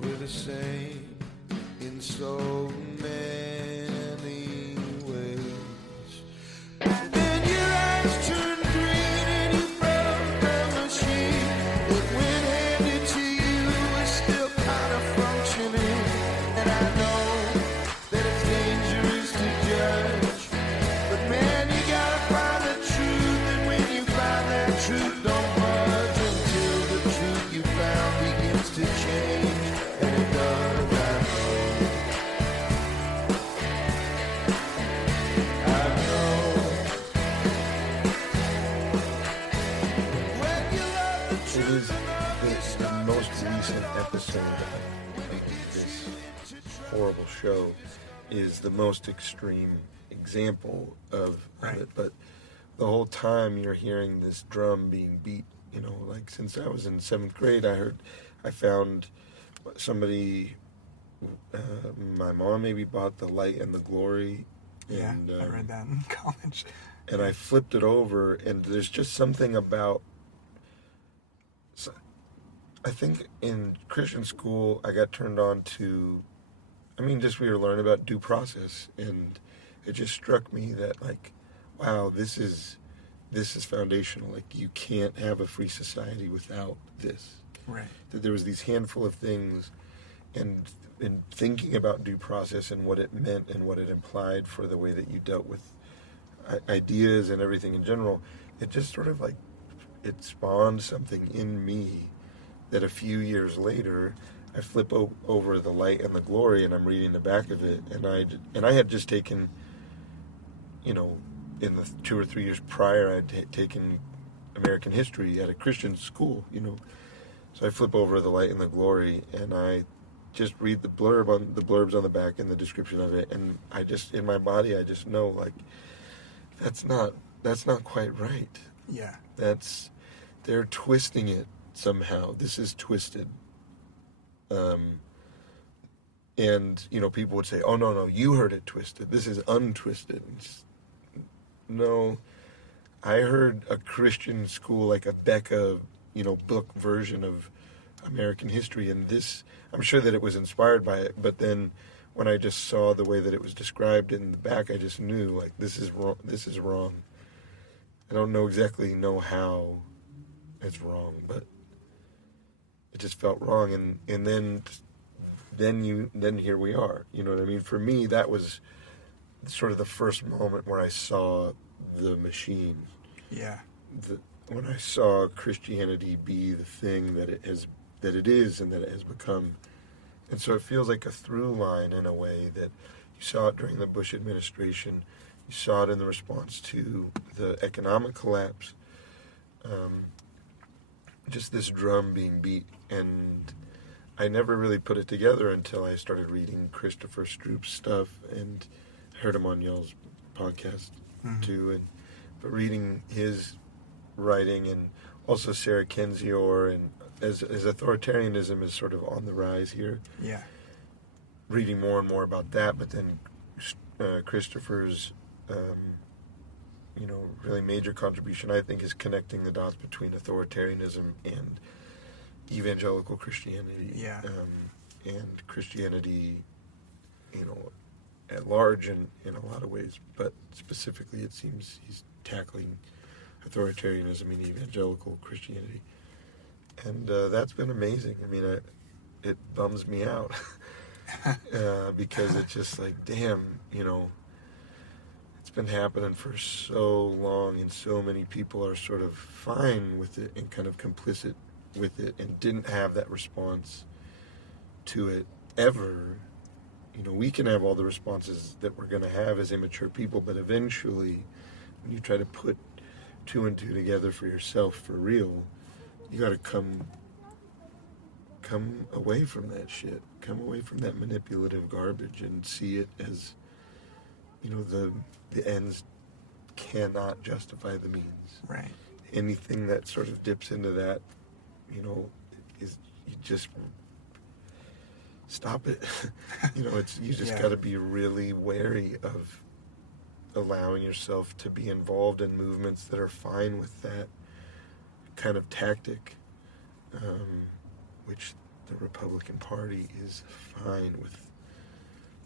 We're the same in so many ways. Then your eyes turn green and you broke the machine. But when handed to you, it's still kind of functioning. And I know that it's dangerous to judge, but man, you gotta find the truth. And when you find that truth, don't budge until the truth you found begins to change. And it does, I know. When you love the It truth, is the most recent episode of this horrible show is the most extreme example of it. But the whole time you're hearing this drum being beat, like since I was in 7th grade, I found somebody, my mom maybe bought The Light and the Glory. And, I read that in college. And I flipped it over, and there's just something about. I think in Christian school, I got turned on to. We were learning about due process, and it just struck me that, like, wow, this is foundational. Like, you can't have a free society without this. Right. That there was these handful of things, and in thinking about due process and what it meant and what it implied for the way that you dealt with ideas and everything in general, it just sort of like, it spawned something in me that a few years later, I flip over The Light and the Glory, and I'm reading the back of it, and I had just taken, in the 2 or 3 years prior, I'd taken American history at a Christian school, So I flip over The Light and the Glory, and I just read the blurbs on the back and the description of it, and I just, in my body, I just know, like, that's not quite right. Yeah. They're twisting it somehow. This is twisted. And, people would say, oh, no, you heard it twisted. This is untwisted. No, I heard a Christian school, like a Becca, book version of American history, and this, I'm sure that it was inspired by it, but then when I just saw the way that it was described in the back, I just knew, like, this is wrong. I don't exactly know how it's wrong, but it just felt wrong, and then here we are. You know what I mean? For me, that was sort of the first moment where I saw the machine. Yeah. When I saw Christianity be the thing that it is and that it has become. And so it feels like a through line in a way that you saw it during the Bush administration. You saw it in the response to the economic collapse. Just this drum being beat. And I never really put it together until I started reading Christopher Stroop's stuff and heard him on y'all's podcast too. But reading his writing, and also Sarah Kendzior, and as authoritarianism is sort of on the rise here. Yeah. Reading more and more about that, but then Christopher's, really major contribution, I think, is connecting the dots between authoritarianism and evangelical Christianity. Yeah. And Christianity, at large in a lot of ways, but specifically it seems he's tackling authoritarianism and evangelical Christianity. And that's been amazing. I mean, it bums me out because it's just like, damn, it's been happening for so long, and so many people are sort of fine with it and kind of complicit with it and didn't have that response to it ever. We can have all the responses that we're going to have as immature people, but eventually when you try to put two and two together for yourself for real, you got to come away from that shit, come away from that manipulative garbage, and see it as, the ends cannot justify the means. Right. Anything that sort of dips into that, is, you just stop it. You just got to be really wary of allowing yourself to be involved in movements that are fine with that kind of tactic, which the Republican Party is fine with.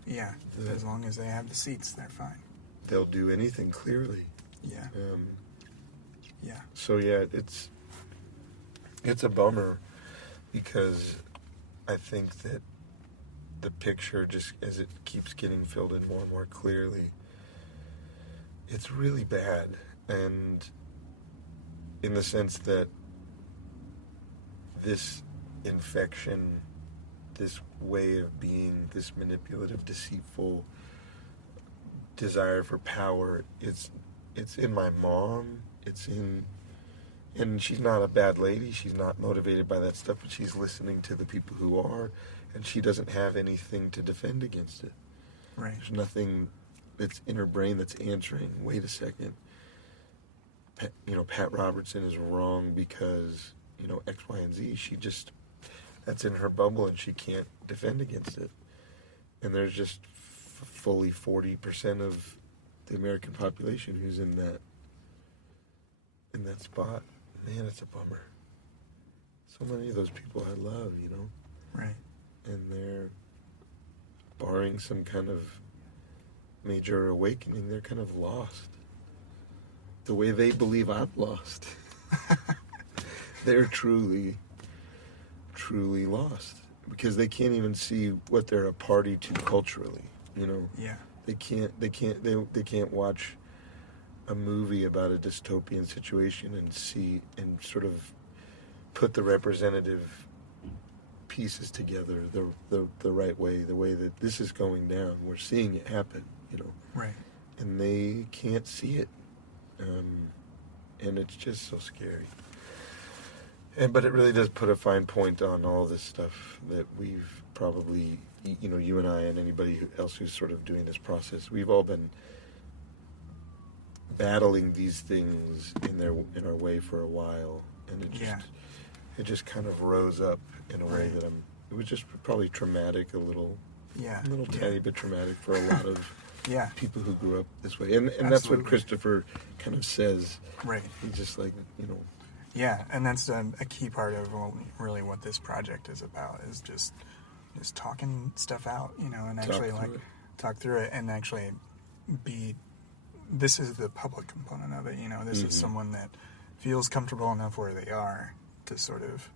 Yeah, as long as they have the seats, they're fine. They'll do anything, clearly. Yeah. Yeah. So yeah, it's a bummer, because I think that the picture, just as it keeps getting filled in more and more clearly, it's really bad. And in the sense that this infection, this way of being, this manipulative, deceitful desire for power, it's in my mom, and she's not a bad lady, she's not motivated by that stuff, but she's listening to the people who are, and she doesn't have anything to defend against it. Right. There's nothing that's in her brain that's answering, wait a second, Pat Robertson is wrong because, X, Y, and Z. That's in her bubble, and she can't defend against it. And there's just fully 40% of the American population who's in that spot. Man, it's a bummer. So many of those people I love, Right. And they're, barring some kind of major awakening, they're kind of lost. The way they believe I'm lost. They're truly, truly lost. Because they can't even see what they're a party to culturally, Yeah. They can't watch a movie about a dystopian situation and see and sort of put the representative pieces together the right way, the way that this is going down. We're seeing it happen, Right. And they can't see it. And it's just so scary. But it really does put a fine point on all this stuff that we've probably, you and I and anybody else who's sort of doing this process, we've all been battling these things in our way for a while, and it just kind of rose up in a way that it was just probably traumatic, a little tiny bit traumatic for a lot of people who grew up this way, and that's what Christopher kind of says. Right. He's just like, Yeah, and that's a key part of really what this project is about, is just talking stuff out, and actually talk through it and actually this is the public component of it, this is someone that feels comfortable enough where they are to sort of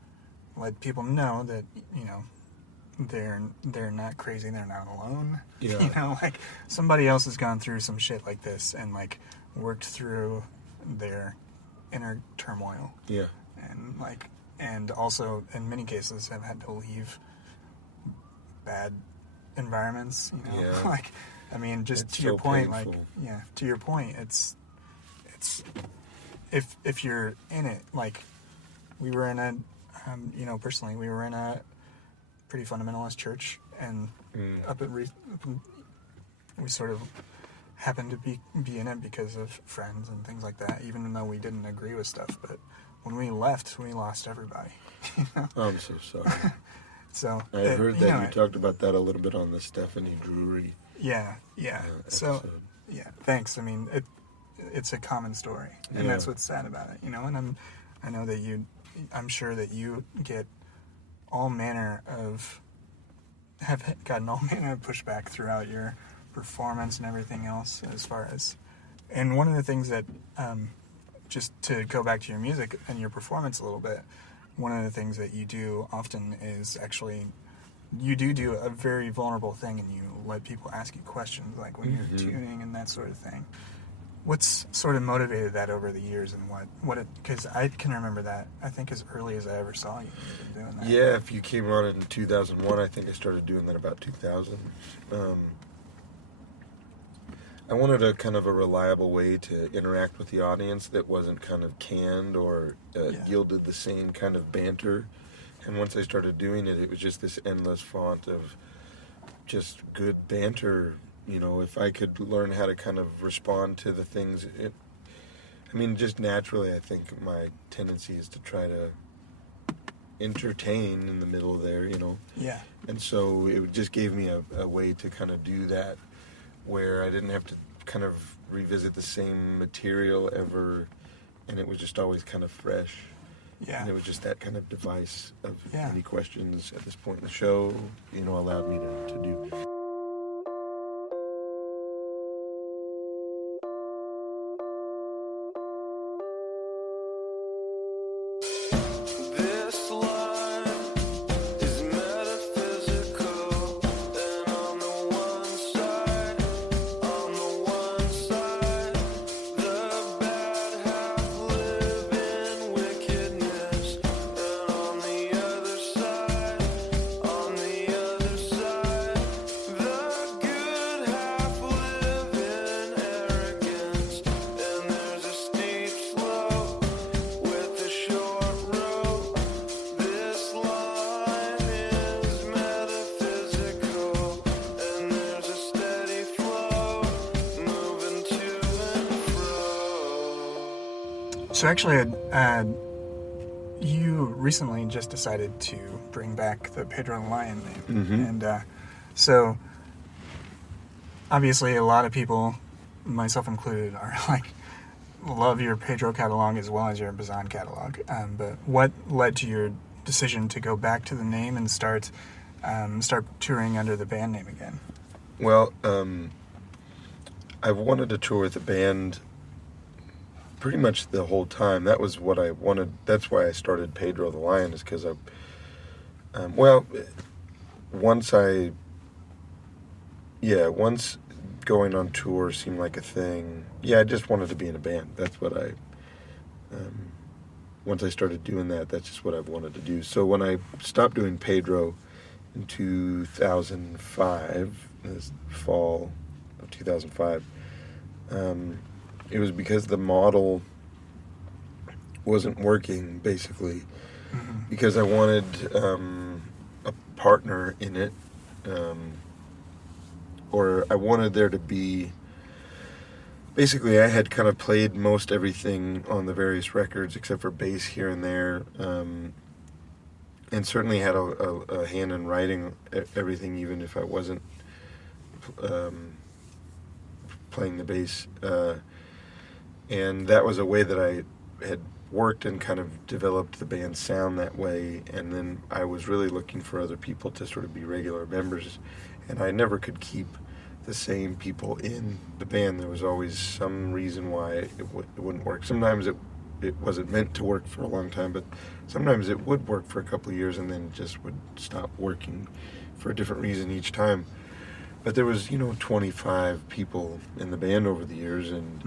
let people know that, they're not crazy, they're not alone. Yeah. You know, like somebody else has gone through some shit like this and like worked through their inner turmoil. Yeah. And also in many cases have had to leave bad environments, you know. Yeah. Like, I mean, just It's to your so point, painful. like, yeah, to your point, it's if you're in it, like we were in a you know, personally we were in a pretty fundamentalist church, and we sort of happened to be in it because of friends and things like that, even though we didn't agree with stuff. But when we left, we lost everybody. You know? I'm so sorry. So I heard that know, you talked about that a little bit on the Stephanie Drury Yeah. So episode. yeah, thanks. I mean, it's a common story, and Yeah. that's what's sad about it, you know. And I'm sure that you get have gotten all manner of pushback throughout your performance and everything else, as far as. And one of the things that, just to go back to your music and your performance a little bit, one of the things that you do often is actually, you do a very vulnerable thing, and you let people ask you questions, like when you're tuning and that sort of thing. What's sort of motivated that over the years, and because I can remember that, I think as early as I ever saw you, you've been doing that. Yeah, if you came on in 2001, I think I started doing that about 2000. I wanted a kind of a reliable way to interact with the audience that wasn't kind of canned or yielded the same kind of banter. And once I started doing it, it was just this endless font of just good banter. You know, if I could learn how to kind of respond to the things, just naturally, I think my tendency is to try to entertain in the middle there, you know. Yeah. And so it just gave me a way to kind of do that, where I didn't have to kind of revisit the same material ever, and it was just always kind of fresh. Yeah. And it was just that kind of device of Yeah. any questions at this point in the show, you know, allowed me to do. This line is metaphysical, and on the one side, the bad half live in wickedness, and on the other side, the good half live in arrogance, and there's a steep slope with a short rope. This line is metaphysical, and there's a steady flow moving to and fro. So actually, you recently just decided to bring back the Pedro the Lion name, and so obviously a lot of people, myself included, are like love your Pedro catalog as well as your Bazan catalog. But what led to your decision to go back to the name and start touring under the band name again? Well, I've wanted to tour with the band pretty much the whole time. That was what I wanted. That's why I started Pedro the Lion, is because once going on tour seemed like a thing. Yeah, I just wanted to be in a band. That's what once I started doing that, that's just what I've wanted to do. So when I stopped doing Pedro in 2005, this fall of 2005, it was because the model wasn't working, basically, because I wanted a partner in it, or I wanted there to be, basically I had kind of played most everything on the various records except for bass here and there, and certainly had a hand in writing everything, even if I wasn't playing the bass, and that was a way that I had worked and kind of developed the band's sound that way. And then I was really looking for other people to sort of be regular members, and I never could keep the same people in the band. There was always some reason why it wouldn't work. Sometimes it wasn't meant to work for a long time, but sometimes it would work for a couple of years and then just would stop working for a different reason each time. But there was, 25 people in the band over the years, and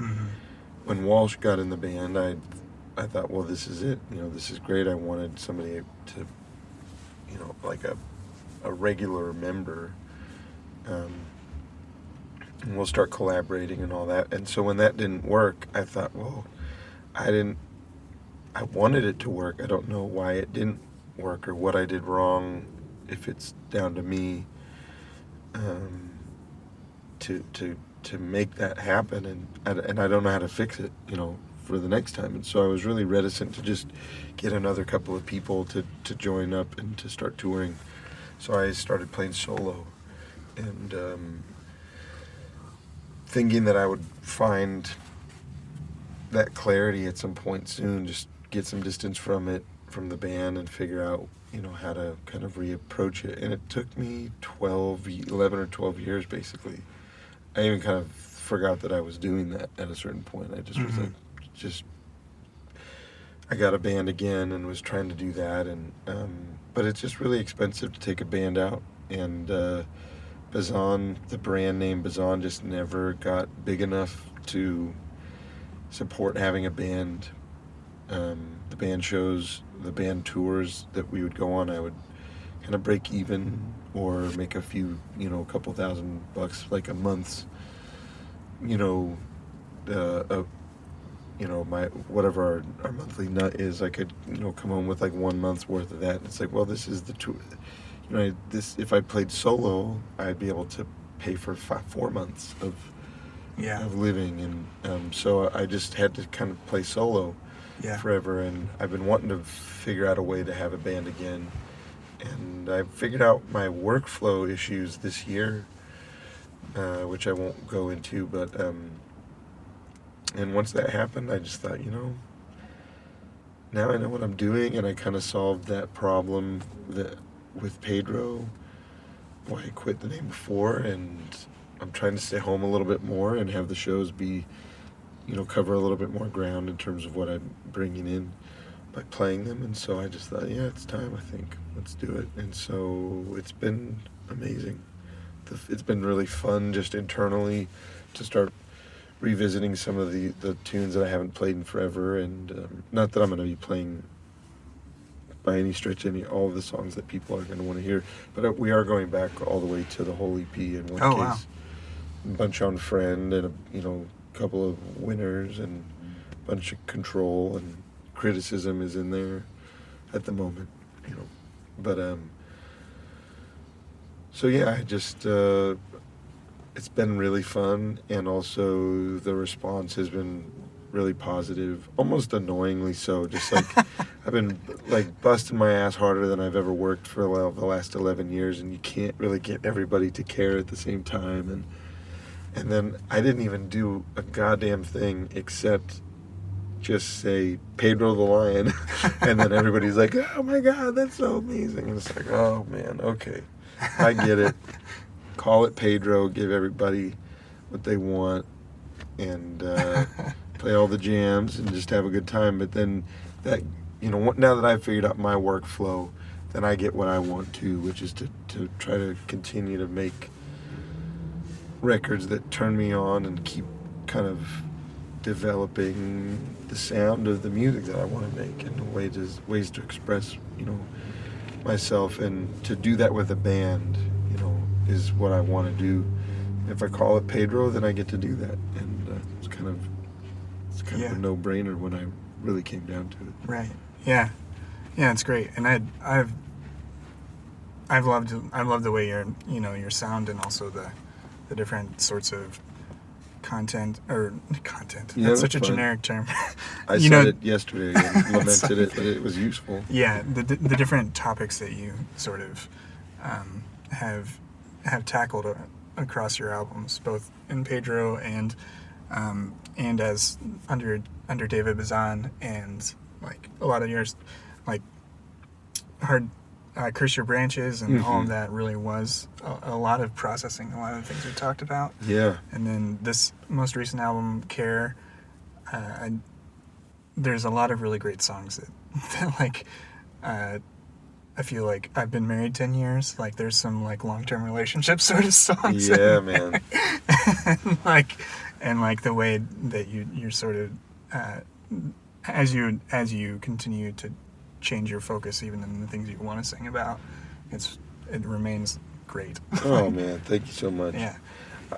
when Walsh got in the band, I thought, well, this is it. This is great. I wanted somebody to, like a regular member, and we'll start collaborating and all that. And so when that didn't work, I thought, well, I wanted it to work. I don't know why it didn't work or what I did wrong, if it's down to me, to make that happen, and I don't know how to fix it, for the next time. And so I was really reticent to just get another couple of people to join up and to start touring. So I started playing solo, and thinking that I would find that clarity at some point soon, just get some distance from the band, and figure out, how to kind of reapproach it. And it took me 11 or 12 years, basically. I even kind of forgot that I was doing that at a certain point. I just was like, I got a band again and was trying to do that, and but it's just really expensive to take a band out, and Bazan, the brand name Bazan, just never got big enough to support having a band. The band shows, the band tours that we would go on, I would kind of break even or make a few, a couple $1,000, like a month's, my whatever our monthly nut is, I could come home with like 1 month's worth of that. And it's like, well, this is the tour. If I played solo, I'd be able to pay for 4 months of living, and so I just had to kind of play solo forever. And I've been wanting to figure out a way to have a band again, and I figured out my workflow issues this year, which I won't go into, but and once that happened, I just thought, now I know what I'm doing, and I kind of solved that problem with Pedro, why I quit the name before, and I'm trying to stay home a little bit more and have the shows be, cover a little bit more ground in terms of what I'm bringing in by playing them. And so I just thought, it's time, I think. Let's do it. And so it's been amazing. It's been really fun just internally to start revisiting some of the tunes that I haven't played in forever, and not that I'm going to be playing by any stretch all of the songs that people are going to want to hear, but we are going back all the way to the whole EP in one case. Wow. Bunch on Friend, and a couple of winners, and a bunch of Control, and Criticism is in there at the moment, but so I just it's been really fun, and also the response has been really positive, almost annoyingly so. Just like I've been like busting my ass harder than I've ever worked for the last 11 years, and you can't really get everybody to care at the same time. And then I didn't even do a goddamn thing except just say Pedro the Lion, and then everybody's like, "Oh my God, that's so amazing!" And it's like, oh man, okay, I get it. Call it Pedro, give everybody what they want, and play all the jams and just have a good time. But then that, now that I've figured out my workflow, then I get what I want to, which is to try to continue to make records that turn me on and keep kind of developing the sound of the music that I want to make, and ways to express, myself, and to do that with a band, is what I want to do. If I call it Pedro, then I get to do that, and it's kind of a no-brainer when I really came down to it. Right. Yeah. Yeah, it's great, and I've loved the way your sound, and also the different sorts of content. Yeah, that's such a generic term. I said it yesterday and lamented it, but it was useful. Yeah, the different topics that you sort of have tackled across your albums, both in Pedro and as under David Bazan, and like a lot of yours, like Hard Curse Your Branches, and all of that really was a lot of processing, a lot of the things we talked about. Yeah. And then this most recent album, Care, there's a lot of really great songs that like, I feel like I've been married 10 years. Like, there's some, like, long-term relationship sort of songs. Yeah, man. and like the way that you're sort of, as you continue to change your focus, even in the things you want to sing about, it remains great. Oh, man, thank you so much. Yeah.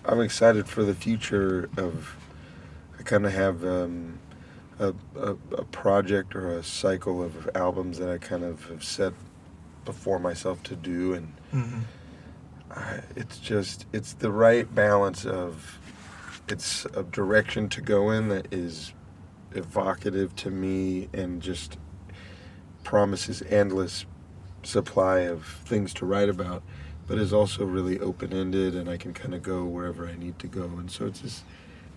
I'm excited for the future of, I kind of have a project or a cycle of albums that I kind of have set before myself to do, and it's the right balance of, it's a direction to go in that is evocative to me and just promises endless supply of things to write about, but is also really open-ended, and I can kind of go wherever I need to go. And so it's just,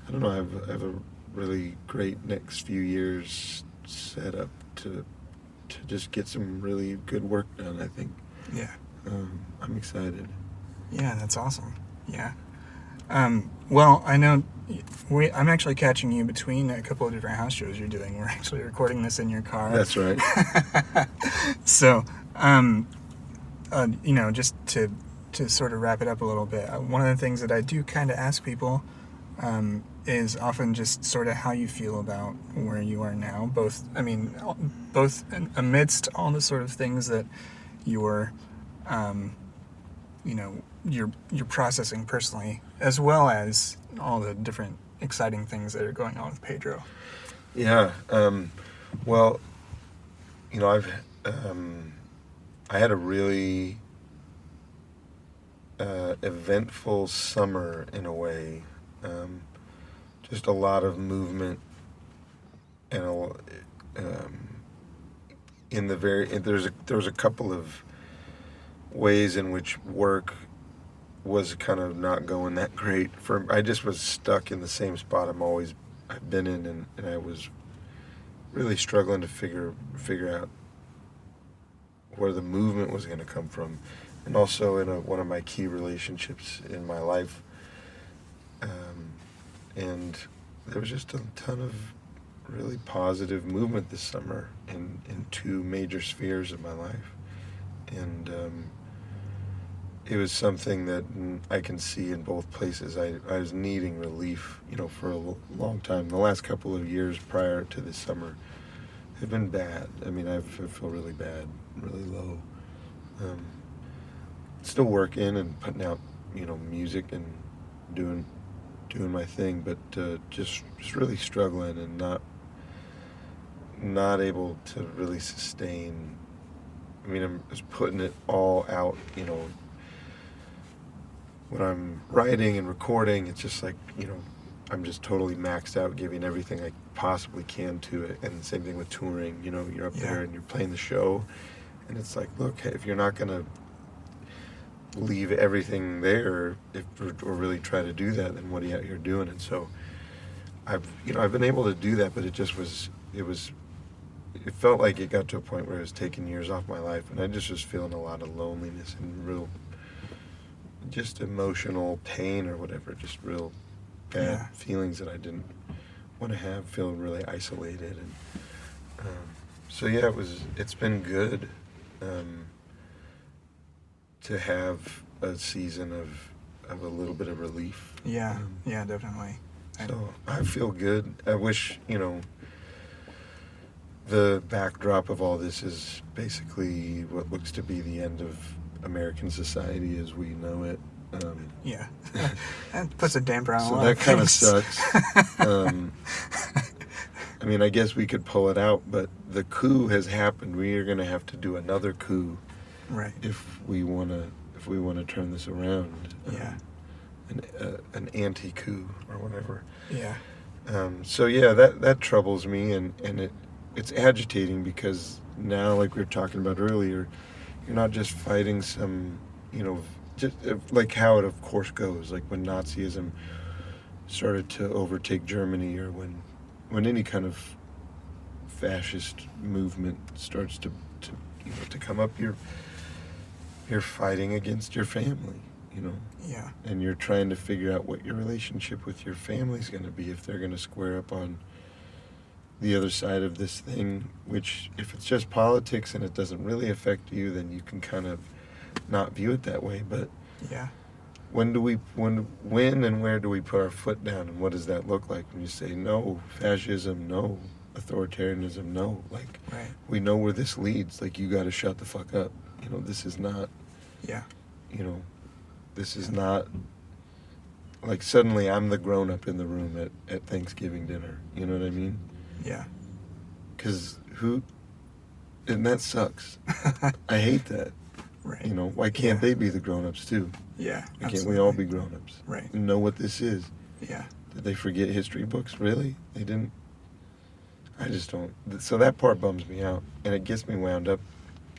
I don't know, I have a really great next few years set up to just get some really good work done, I think. Yeah. I'm excited. Yeah, that's awesome. Yeah. Well, I know I'm actually catching you between a couple of different house shows you're doing. We're actually recording this in your car. That's right. So, just to sort of wrap it up a little bit, one of the things that I do kind of ask people is often just sort of how you feel about where you are now, both amidst all the sort of things that you're processing personally, as well as all the different exciting things that are going on with Pedro. Yeah. Well, I had a really eventful summer in a way. Just a lot of movement, and there was a couple of ways in which work was kind of not going that great. I just was stuck in the same spot I've been in, and I was really struggling to figure out where the movement was going to come from, and also in one of my key relationships in my life. And there was just a ton of really positive movement this summer in two major spheres of my life. And it was something that I can see in both places. I was needing relief, for a long time. The last couple of years prior to this summer have been bad. I mean, I feel really bad, really low. Still working and putting out, music and doing my thing, but just really struggling and not able to really sustain. I mean, I'm just putting it all out, when I'm writing and recording, it's just like, I'm just totally maxed out, giving everything I possibly can to it. And the same thing with touring, you're up there and you're playing the show, and it's like, look, hey, if you're not going to leave everything there, or really try to do that, then what are you out here doing? And so I've been able to do that, but it felt like it got to a point where it was taking years off my life, and I just was feeling a lot of loneliness and real just emotional pain or whatever, just real bad feelings that I didn't want to have, feeling really isolated. And so it's been good to have a season of a little bit of relief. Yeah, definitely. So I feel good. I wish, the backdrop of all this is basically what looks to be the end of American society as we know it. That puts a damper on a lot that of kind of things. sucks. I mean, I guess we could pull it out, but the coup has happened. We are going to have to do another coup, right? If we want to turn this around. An anti-coup or whatever. Yeah. So that troubles me, and it's agitating, because now, like we were talking about earlier, you're not just fighting some, just like how it of course goes, like when Nazism started to overtake Germany, or when any kind of fascist movement starts to come up, you're fighting against your family, Yeah. and you're trying to figure out what your relationship with your family is going to be, if they're going to square up on the other side of this thing, which if it's just politics and it doesn't really affect you, then you can kind of not view it that way. But Yeah. when and where do we put our foot down, and what does that look like when you say no fascism, no authoritarianism, no? Like, Right. we know where this leads. Like, you got to shut the fuck up. You know, this is not. Yeah. You know, this is not. Like, suddenly I'm the grown up in the room at Thanksgiving dinner. You know what I mean? Yeah. Because and that sucks. I hate that. Right. You know, why can't they be the grown-ups too? Yeah. Why can't we all be grown-ups? Right. And know what this is? Yeah. Did they forget history books? Really? They didn't? I just don't. So that part bums me out. And it gets me wound up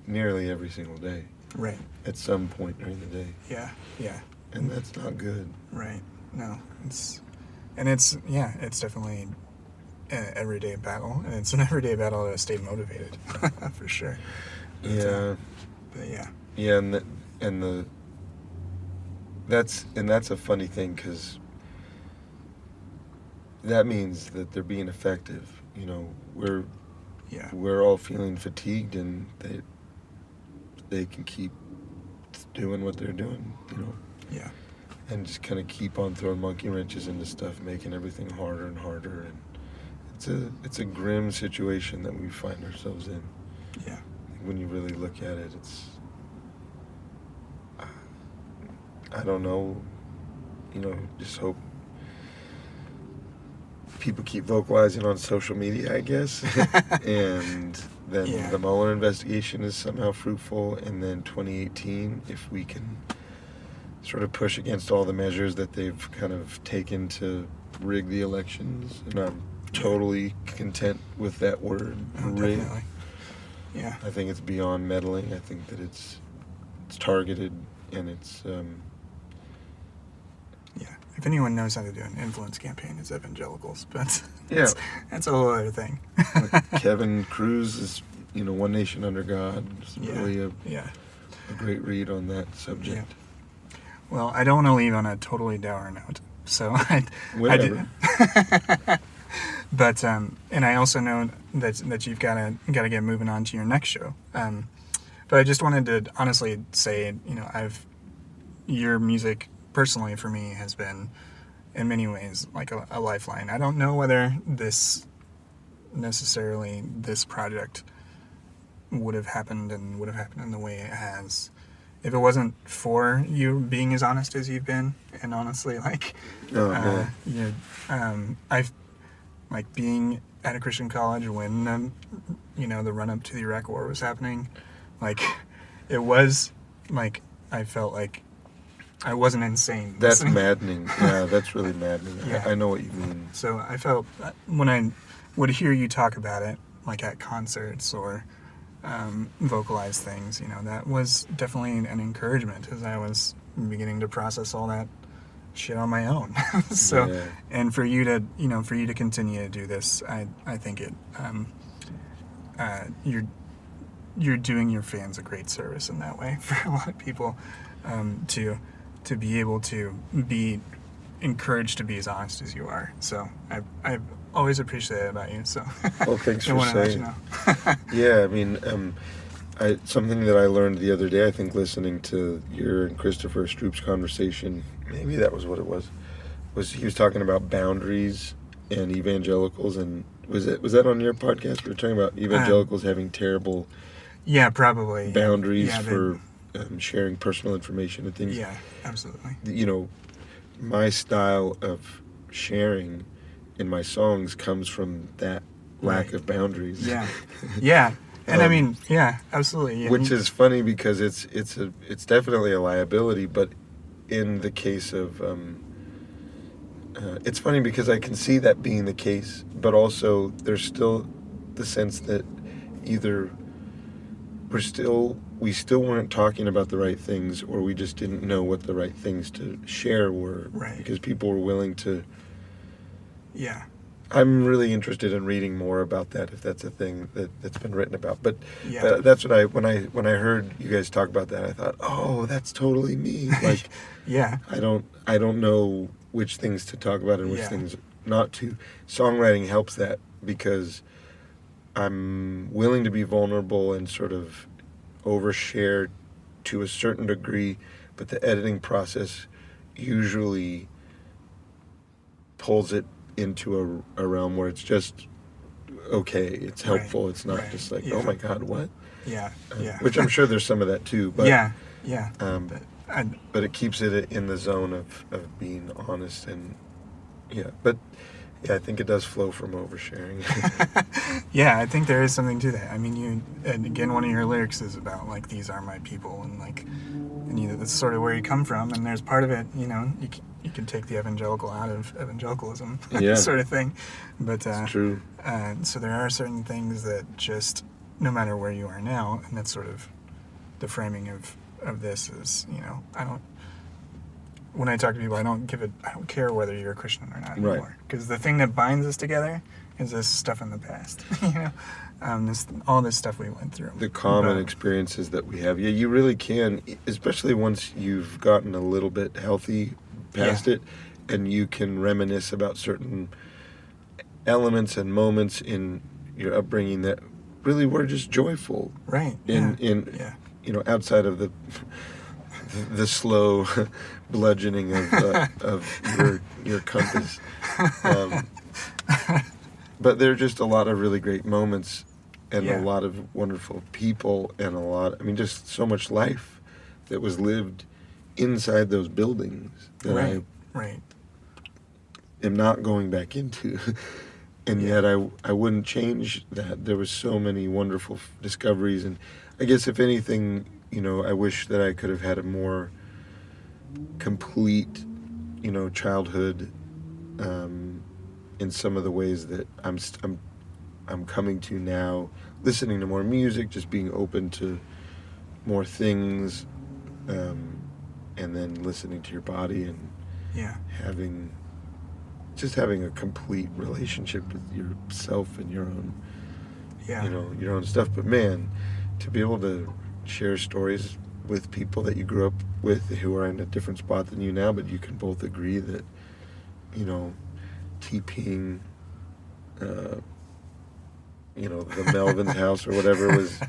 nearly every single day. Right. At some point during the day. Yeah. Yeah. And that's not good. Right. No. It's definitely an everyday battle, and it's an everyday battle to stay motivated, for sure. Yeah. But yeah. Yeah, that's a funny thing, because that means that they're being effective. You know, we're all feeling fatigued, and they can keep doing what they're doing. You know. Yeah. And just kind of keep on throwing monkey wrenches into stuff, making everything harder and harder, and it's a grim situation that we find ourselves in. Yeah. When you really look at it, it's, I don't know, you know, just hope people keep vocalizing on social media, I guess, and then the Mueller investigation is somehow fruitful, and then 2018, if we can sort of push against all the measures that they've kind of taken to rig the elections, and I'm totally content with that word, rig. Definitely. Yeah. I think it's beyond meddling. I think that it's targeted, and it's Yeah. If anyone knows how to do an influence campaign, it's evangelicals, but Yeah. that's a whole other thing. Kevin Cruz is, you know, One Nation Under God. It's really a great read on that subject. Yeah. Well, I don't want to leave on a totally dour note, so I Whatever. But and I also know that you've got to get moving on to your next show. But I just wanted to honestly say, you know, your music personally for me has been in many ways like a lifeline. I don't know whether this project would have happened in the way it has if it wasn't for you being as honest as you've been, and honestly, like, I've, like, being at a Christian college when, the run up to the Iraq War was happening, like, it was, like, I felt like I wasn't insane. That's maddening. Yeah, that's really maddening. Yeah. I know what you mean. So I felt, when I would hear you talk about it, like at concerts or vocalize things, that was definitely an encouragement as I was beginning to process all that shit on my own. So, yeah. And for you to continue to do this, I think you're doing your fans a great service in that way for a lot of people, to be able to be encouraged to be as honest as you are. So I've always appreciated it about you. So Well, thanks for wanna let saying. you know. Yeah, I mean, something that I learned the other day, I think, listening to your and Christopher Stroop's conversation, maybe that was what it was he was talking about boundaries and evangelicals, and was that on your podcast? We were talking about evangelicals having terrible probably boundaries Yeah, for sharing personal information and things. Yeah, absolutely. My style of sharing in my songs comes from that lack of boundaries. Yeah, yeah, and I mean, yeah, absolutely. Which is funny because it's definitely a liability, but in the case of it's funny because I can see that being the case, but also there's still the sense that either we still weren't talking about the right things, or we just didn't know what the right things to share were, right? Because people were willing to. Yeah. I'm really interested in reading more about that, if that's a thing that's been written about. But yeah. That's what when I heard you guys talk about that, I thought, oh, that's totally me. Like, yeah. I don't know which things to talk about and which things not to. Songwriting helps that because I'm willing to be vulnerable and sort of overshare to a certain degree, but the editing process usually pulls it into a realm where it's just okay, it's helpful. It's not just like, oh my God, what? Yeah, yeah. Which I'm sure there's some of that too, but yeah. but it keeps it in the zone of being honest and but I think it does flow from oversharing. Yeah, I think there is something to that. I mean, and again, one of your lyrics is about like, these are my people, and like, and that's sort of where you come from, and there's part of it, you can take the evangelical out of evangelicalism, sort of thing. But it's true. So there are certain things that just, no matter where you are now, and that's sort of the framing of this is, when I talk to people, I don't care whether you're a Christian or not anymore. Because the thing that binds us together is this stuff in the past. All this stuff we went through. The common experiences that we have. Yeah, you really can, especially once you've gotten a little bit healthy past it, and you can reminisce about certain elements and moments in your upbringing that really were just joyful. Right. Outside of the slow bludgeoning of your compass. But there are just a lot of really great moments and a lot of wonderful people and just so much life that was lived inside those buildings that I am not going back into. And yet I wouldn't change that. There was so many wonderful discoveries, and I guess if anything, I wish that I could have had a more complete, childhood in some of the ways that I'm coming to now, listening to more music, just being open to more things, and then listening to your body and having a complete relationship with yourself and your own, your own stuff. But man, to be able to share stories with people that you grew up with who are in a different spot than you now, but you can both agree that, TPing, the Melvin's house or whatever was,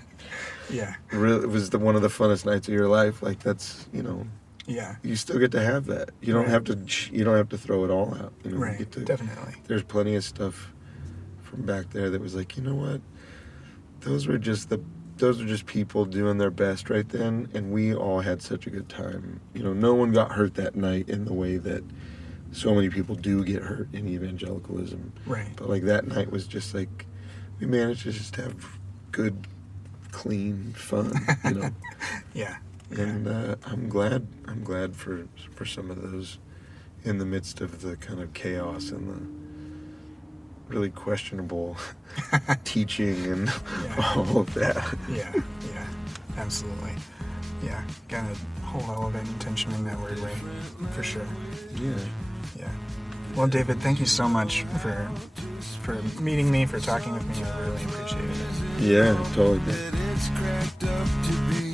really, it was one of the funnest nights of your life. Like that's, you still get to have that. You don't have to throw it all out. Right. You get to, definitely. There's plenty of stuff from back there that was like, you know what? Those were just people doing their best right then, and we all had such a good time. No one got hurt that night in the way that so many people do get hurt in evangelicalism. Right. But like that night was just like, we managed to just have good, clean fun, Yeah. And I'm glad for some of those in the midst of the kind of chaos and the really questionable teaching and all of that. Yeah, absolutely. Yeah, kind of whole elevating tension in that weird way, for sure. Yeah. Well, David, thank you so much for meeting me, for talking with me. I really appreciate it. Yeah, totally. It's cracked up to be